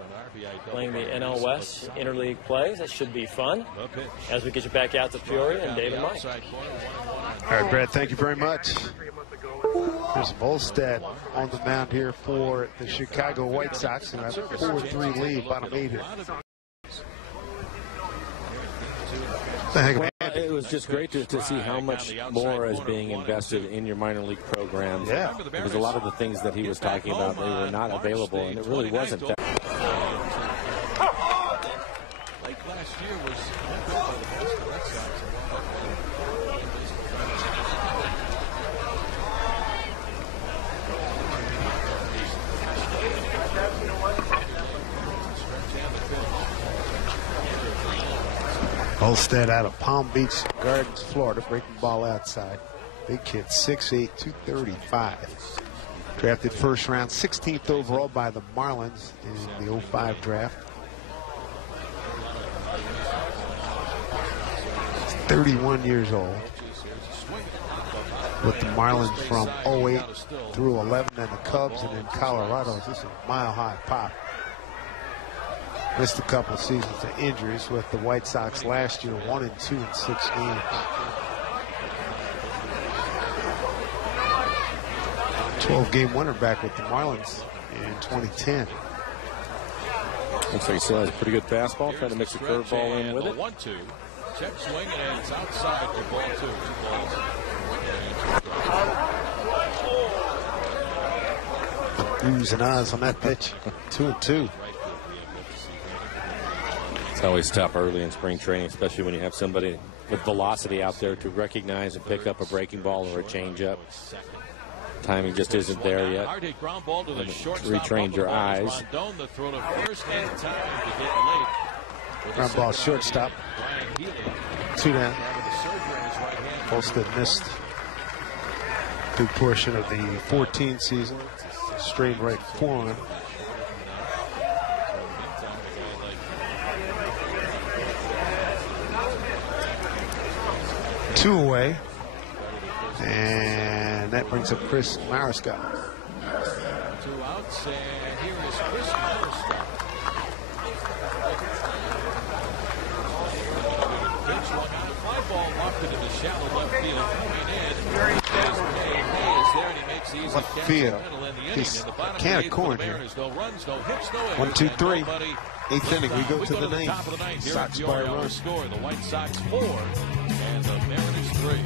playing the NL West interleague plays. That should be fun as we get you back out to Peoria and Dave and Mike. All right, Brad, thank you very much. Here's Volstead on the mound here for the Chicago White Sox, who have a 4-3 lead, bottom 8 here. It was just great to see how much more is being invested in your minor league programs. Yeah. Because a lot of the things that he was talking about, they were not available, and it really wasn't that. Late last year was by the Red Sox. Volstead out of Palm Beach Gardens, Florida, breaking ball outside. Big kid, 6'8", 235. Drafted first round, 16th overall by the Marlins in the 05 draft. He's 31 years old. With the Marlins from 08 through 11, and the Cubs, and then Colorado. This is a mile-high pop. Missed a couple seasons of injuries with the White Sox last year, 1-2 in 6 games. "12-game winner back with the Marlins in 2010. Looks like he still has a pretty good fastball. Trying to mix a curveball in with it. 1-2. Check swing, and it's outside for ball 2. Oohs and ahs on that pitch. 2-2. It's always tough early in spring training, especially when you have somebody with velocity out there to recognize and pick up a breaking ball or a changeup. Timing just isn't there yet. Retrained your eyes. Ground ball, shortstop. 2 down. Holstead missed a big portion of the 14 season. Strained right forearm. Two away. And that brings up Chris Mariscal. 2 outs, and here is Chris Mariscal. Pitch swung out, a fly ball locked into the shallow left field. Coming in. Hay is there, and he makes the easy Left catch field. in the middle in the inning. He's In the bottom can of of corn the here. Mariners, no runs, no hits, no errors. 1, 2, 3. Nobody. 8th inning. We go to the ninth. Top of the ninth. Here Sox at by a Peoria run. score. The White Sox 4 and the Mariners 3.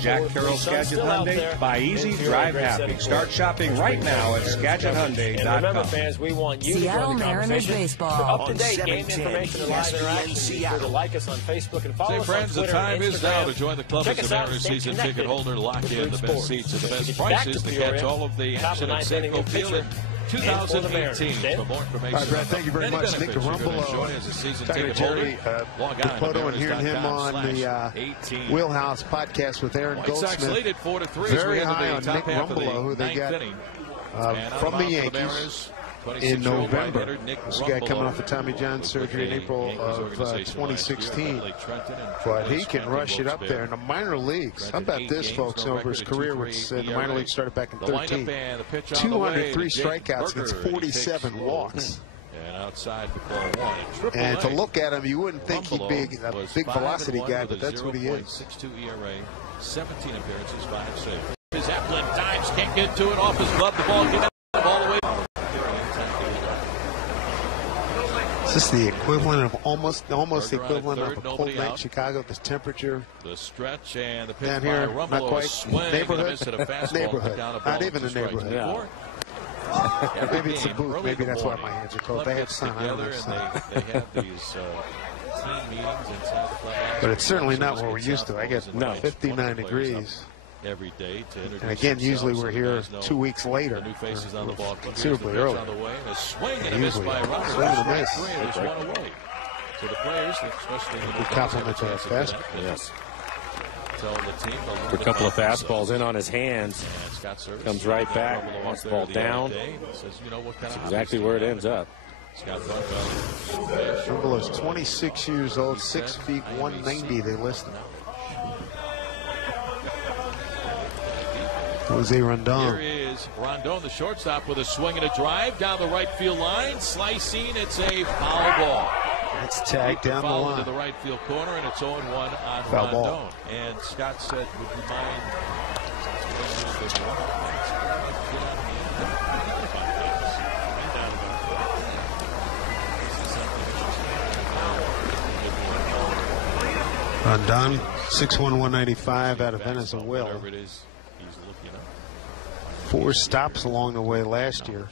Jack Carroll Skagit Hyundai. Buy easy, drive happy. Start shopping right now at SkagitHyundai.com. And remember, fans, we want you Seattle to join the Mariners conversation. baseball. For up-to-date game information and live interaction, be sure to like us on Facebook and follow Say, us friends, on the Twitter time and is now to Instagram. join the club Check as us a out Mariners and stay season connected ticket holder. Lock with in the Root best Sports. seats and the best Get back prices to Peoria. catch all of the Top of action the at ninth inning Safeco of Field in pitching. 2018. For more information, All right, Brad, thank you very much. Nick Garumbelow, Secretary, Caputo, and hearing him on the Wheelhouse podcast with Aaron White Sox Goldsmith. lead it 4-3. Very high on Nick Garumbelow, who they got from the Yankees in November. This guy coming off the Tommy John surgery in April of 2016. But he can rush it up there in the minor leagues. How about this, folks, over his career, which in the minor leagues started back in 13. 203 strikeouts against 47 walks. And outside the ball one. And to look at him, you wouldn't think he'd be a big velocity guy, but that's what he is. 0.62 ERA, 17 appearances, 5 saves. His Eplin dives, can't get to it, off his glove, the ball get out all the way. Is this the equivalent of almost the equivalent of a cold night in Chicago? The temperature the stretch and the pitch down here, by not quite swing, neighborhood. Neighborhood, Not even a neighborhood. Yeah. Maybe it's a booth. Maybe that's why my hands are cold. They have sun. I don't have sun. They have these team meetings inside the clubhouse. But it's certainly not what we're used to. I get 59 degrees. Every day to introduce and again, usually we're here 2 weeks later. New faces on the ball. Considerably early. On the way. A swing and a miss by Roberts. Swing and a miss. There's one away. So the players, especially the good compliment to that fastball. Yes. Tell the team a couple of fastballs in on his hands. Comes right back. Fastball down. That's exactly where it ends up. Garumbelow is 26 years old, 6 feet 190. They list him. Jose Rondon. Here is Rondon, the shortstop, with a swing and a drive down the right field line. Slicing, it's a foul ball. It's tagged down the line. To the right field corner, and it's 0-1 on Foul Rondon. ball. And Scott said, would you mind Rondon, 6'1", 195 out of Venezuela. 4 stops along the way last year.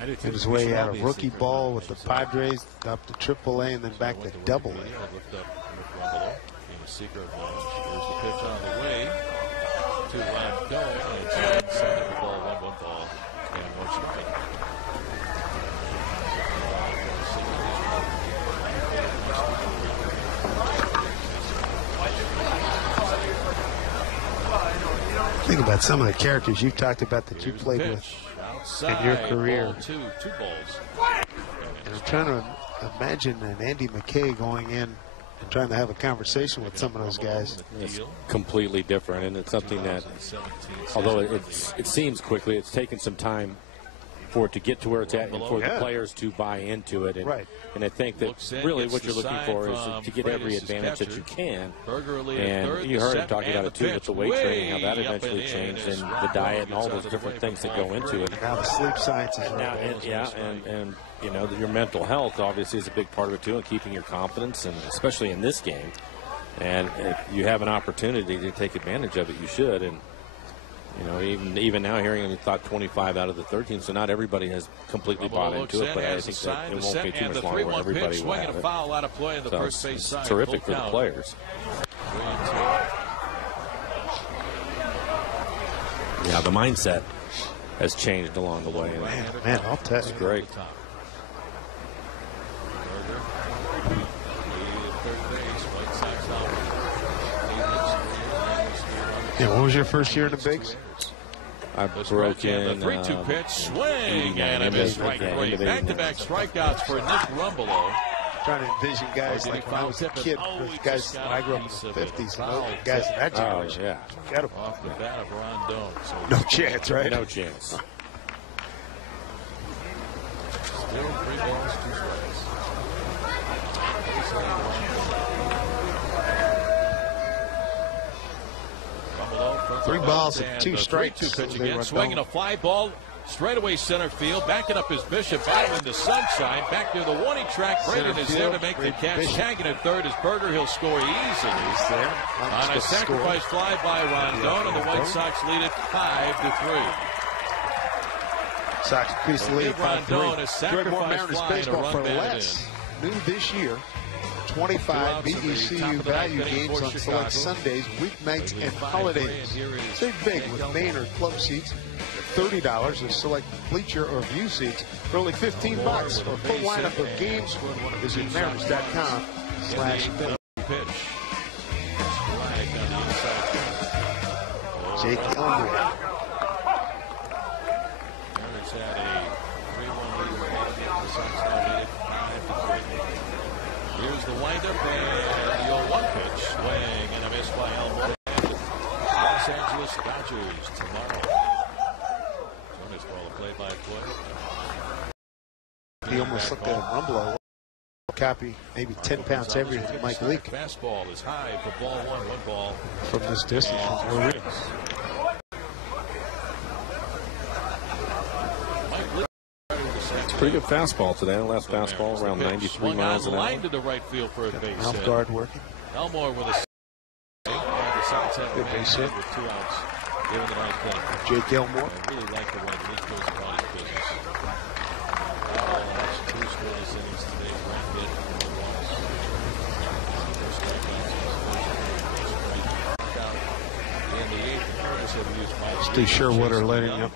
Made his way out of rookie ball with the Padres up to AAA and then back to AA. Here's the pitch on the way to Rondon. It's inside the ball, 1-1 ball. And Washington. Think about some of the characters you've talked about that you played with in your career. Ball two balls. And I'm trying to imagine an Andy McKay going in and trying to have a conversation with some of those guys. It's completely different, and it's something that, although it seems quickly, it's taken some time for it to get to where it's at and for the players to buy into it. And, and I think that really what you're looking for is to get every advantage that you can. And you heard him talking about it too with the weight training, how that eventually changed, and the diet and all those different things that go into it. Now the sleep sciences are and you know, your mental health obviously is a big part of it too, and keeping your confidence, and especially in this game. And if you have an opportunity to take advantage of it, you should. And you know, even now hearing he thought 25 out of the 13, so not everybody has completely bought into it, but I think that it won't be too much longer where everybody will have it. So it's terrific for the players. Yeah, the mindset has changed along the way. Man, I'll tell you. It's great. Yeah, what was your first year in the bigs? I broke in the 3-2 pitch, swing, and a miss strike three. Back-to-back strikeouts for Nick Rumbelow. Trying to envision guys like when I was a kid, guys when I grew up in the 50s, guys in that generation. Oh, yeah. Got him. Off the bat of Rondon. So no chance, right? No chance. Still 3 balls, 2 strikes. 3 balls and 2 strikes. 3-2 pitch again, swinging a fly ball. Straightaway center field, backing up his Bishop, battling the sunshine, back near the warning track. Brandon is there to make the catch. Tagging at third is Berger. He'll score easily. On a sacrifice fly by Rondon, and the White Sox lead it 5-3. Sox increase the lead 5-3. Greg Moore Mariners baseball for less. New this year. 25 BECU value games on select Sundays, weeknights, and holidays. Save big with main or club seats at $30 and select bleacher or view seats for only $15. For a full lineup of games, visit mariners.com/pitch. Jake Elmer. Mariners had a 3-1 lead in the Sox now lead it 5-3. Here's the windup and the 0-1 pitch. Swing and a miss by Elmore. Los Angeles Dodgers tomorrow. Jonas call a play-by-play. He almost looked at Rumbelow. Copy maybe 10 pounds heavier than Mike Leake. Fastball is high for ball 1 ball. From this distance. Pretty good fastball today. Last fastball around 93 miles an hour. Line to the right field for a base mouth hit. guard working. Elmore with a good base hit with 2 outs. Giving the nice play. Jake Elmore. I really like the way Leake goes about his business. That's 2 scoreless innings today. One hit, 1 loss. In the 8th, the Mariners have used 5. Steve Sherwood are letting up.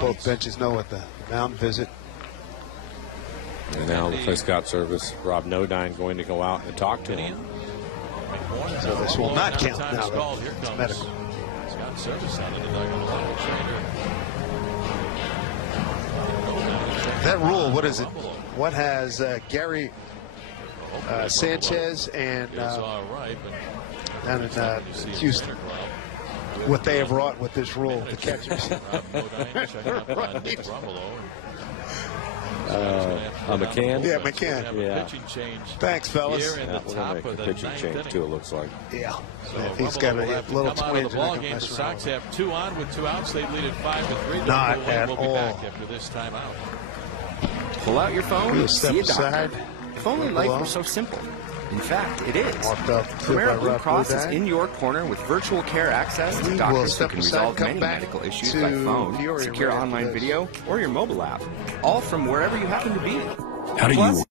Both benches know at the mound visit. And now the Prescott service. Rob Nodine going to go out and talk to him. So this will not count now that it's medical. Scott Service out of the dugout. That rule, what is it? What has Gary Sanchez and down in Houston, what they have wrought with this rule, the catchers. McCann? Yeah, McCann. Yeah. Thanks, fellas. We're going to make a pitching change, too, it looks like. Yeah. So If he's got a little twinge, the ball game. The Sox have 2 on with 2 outs. They lead at 5-3. Not at we'll all. be back after this timeout. Pull out your phone and see a doctor. aside. If only life were so simple. In fact, it is. Walked up, Premier Blue Cross is in your corner with virtual care access to doctors who can resolve many medical issues by phone, secure online video, or your mobile app, all from wherever you happen to be. How do you...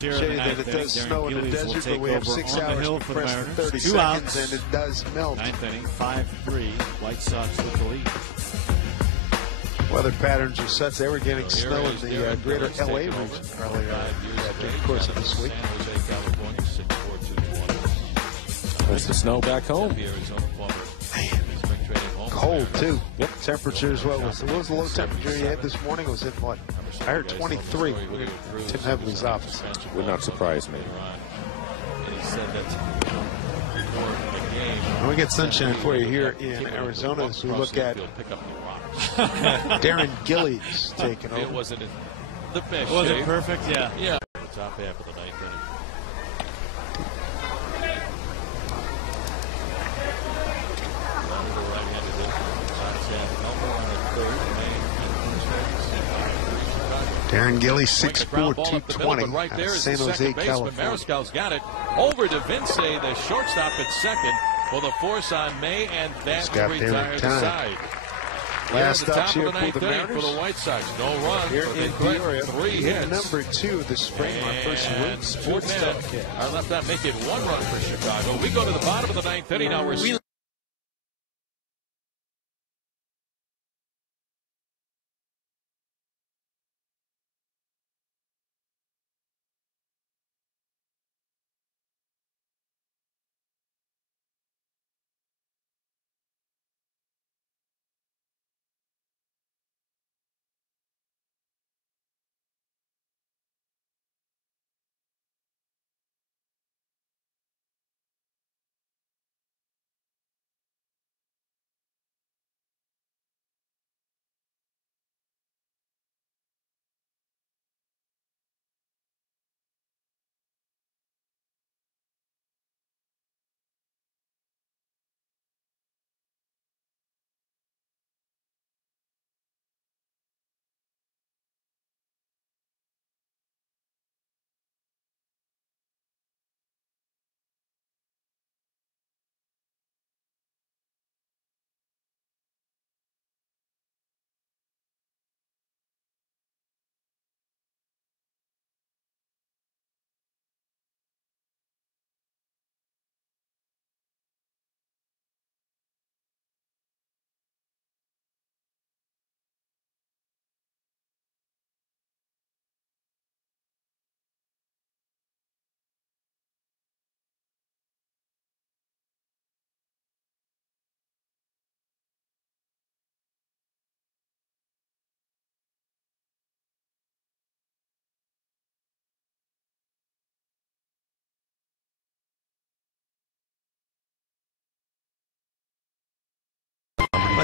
That it does snow in the desert, but we have 6 hours to press for 30 seconds, and it does melt. 9th inning, 5-3. White Sox with the lead. Weather patterns are such they were getting snow in the greater LA region earlier during the course of this week. There's the snow back home. Cold, too. Yep. Temperatures, what was the low temperature you had this morning? It was in what? I heard 23. Tim Heavely's office. Would not surprise me. And we get sunshine for you here in Arizona as we look at Darren Gillies taking over. It wasn't the best. Was it perfect? Yeah. Yeah. The top half of the 9th inning. Darren Gillies, 6'4", 220, right there is San the Jose, second baseman. California. Mariscal's got it over to Vince, the shortstop at second for the force on May, and that will retire the side. Last Here stop here of the for 9th the inning for the White Sox. No run. Here in Peoria, 3 hit hits. number 2 this spring. My first road sports telecast. I left that make it 1 run for Chicago. We go to the bottom of the 9th inning. Now we're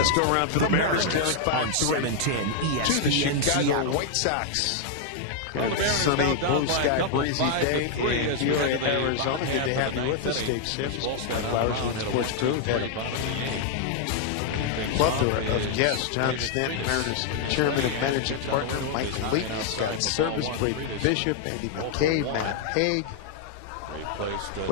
Last go around for the Mariners, trailing on 5-3 710 to the ESPN Chicago Seattle. White Sox. Well, the Mariners Sunny, now down blue by a sky, couple, breezy 5-3 day in as we head Peoria, to the Arizona. bottom Good to half have of you the with us, ninth Dave inning. Sims. Volstead Flowers on and the Sports mound Crew. at Had a plethora of guests. John Stanton, Mariners Chairman and Managing Partner. Michael Layton, Scott Service, Brady Bishop, Andy McKay, Matt Haig. Great place to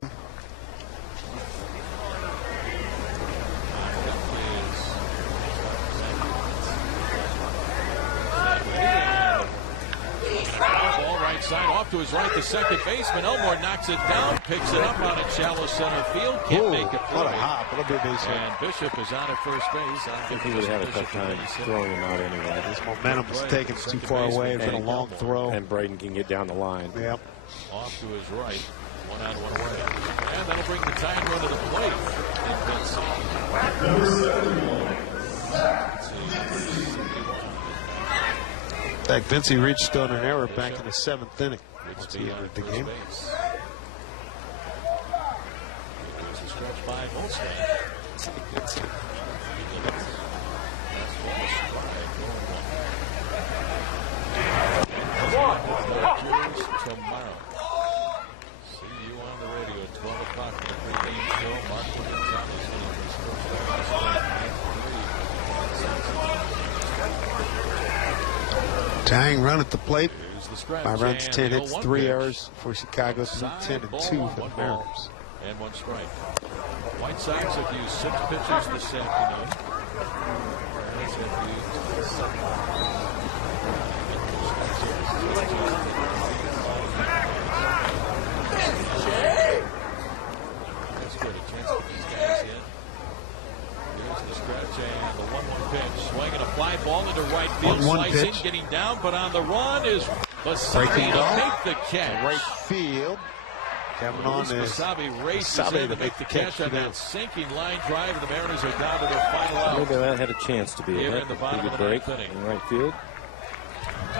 ball right side off to his right, the second baseman. Elmore knocks it down, picks it up on a shallow center field. Can't make it through. What a hop. What a big base hit. And Bishop is on at first base. I think he would have had a tough time throwing him out anyway. His momentum was taken too far away. It's been a long throw. And Braden can get down the line. Yep. Off to his right. 1 out, 1 away. And that'll bring the tying run to the plate. In fact, Vincey reached on an error back in the 7th inning. Once he entered the game. Stretch by Volstead. Tomorrow. See you on the radio at 12 o'clock in the pregame show. Mark Tying run at the plate. By runs 10 hits, 3 pitch. errors for Chicago, 10 and 2 for the Mariners. And 1 strike. White Sox have used 6 pitchers this afternoon. Mariners have used 7. That's good. A chance to get these guys in. Here's the stretch and the 1-1 pitch. Swinging a fly ball into right field. 1-1 Slicing, pitch. getting down, but on the run is Basabe Breaking to ball. make the catch. Right field. Coming on is Basabe races Basabe in to make the catch on that sinking line drive, and the Mariners are down to their final out. Maybe that had a chance to be Here a hit. in the bottom of the break 9th inning. in right field.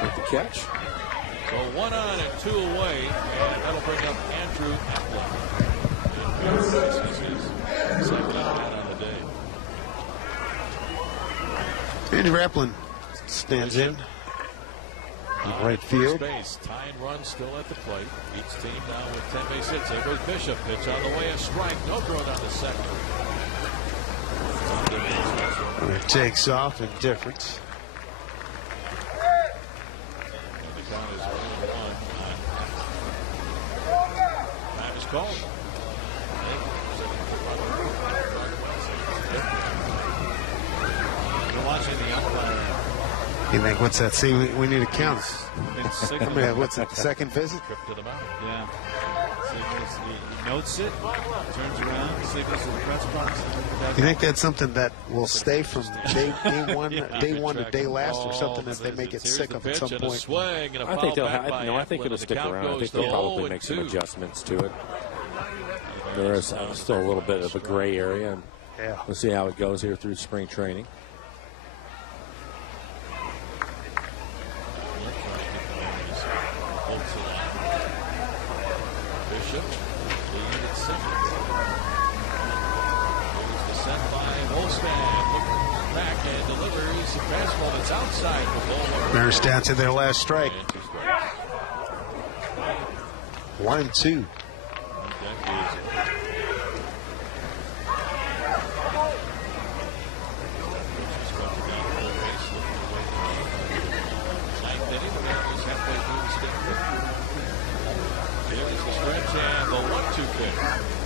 Make the catch. So 1 on and 2 away, and that'll bring up Andrew Applin. This is his second out on the day. Andrew Applin stands in right field. Space. Tying run still at the plate. Each team now with 10 base hits. There goes Bishop. Pitch on the way. A strike. No throw down to second. And it takes off in difference. And the count is 1-1. Time is called. You're watching the umpire. You think, what's that? See, we need a count. Signals. I mean, what's that, the second visit? Trip to the mound. Yeah. Signals, he notes it, turns around, signals to the press box. You think that's something that will stay from day one to day last, or something that they may get sick of at some point? I think they'll I think it'll stick around. I think they'll probably make some adjustments to it. There is still a little bit of a gray area, and we'll see how it goes here through spring training. Bishop lead at second. Here's the set by Volstead. Looks back and delivers a fastball that's outside the ball. Mariners down to their last strike. 1-2. And the 1-2 pitch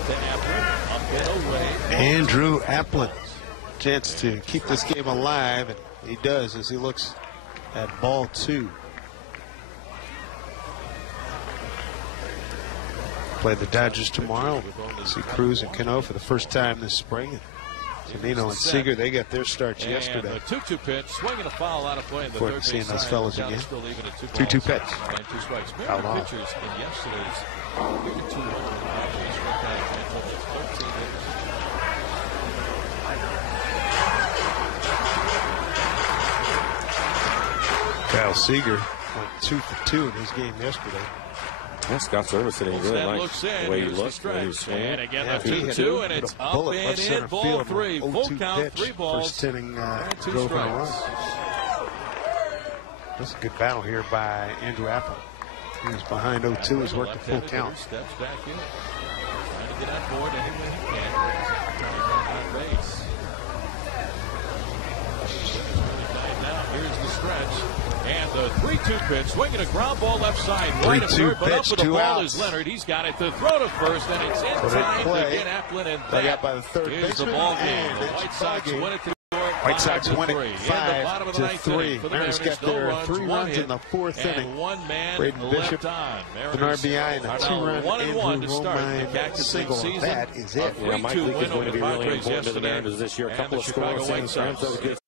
to Applin. Up and away. Andrew Applin. Chance to keep this game alive, and he does as he looks at ball 2. Play the Dodgers tomorrow. See Cruz and Cano for the first time this spring. Zanino and Seager, they got their starts yesterday. And the 2-2 pitch, swinging a foul out of play in the third base Seeing those side. fellas Count again. is still even at 2-2 pitch. And 2 strikes. Out Mariner off. pitchers in yesterday's 2-1 struck out 13 hitters. Kyle Seager went 2 for 2 in his game yesterday. Scott Service today really likes the way he looked, the way he was swinging. And again, the 2-2, and it's up and in, ball 3. Full count, 3 balls, first inning, and 2 drove in a run. strikes. That's a good battle here by Andrew Apple. He was behind 0-2, has worked a full count. Steps back in, trying to get on board any way he can. On base. Here's the stretch. And the 3-2 pitch, swinging a ground ball left side, right at third, but up with the ball is Leonard. He's got it to throw to first, and it's in time to get Applin, and that by the third is the ball game. The White Sox win it to White Sox win it 5-3. Mariners got their 3 runs in the 4th inning. Braden Bishop, an RBI, and a 2-run Andrew Romine single. That is it. Mike Leake is going to be really important to the Mariners this year. A couple of scores.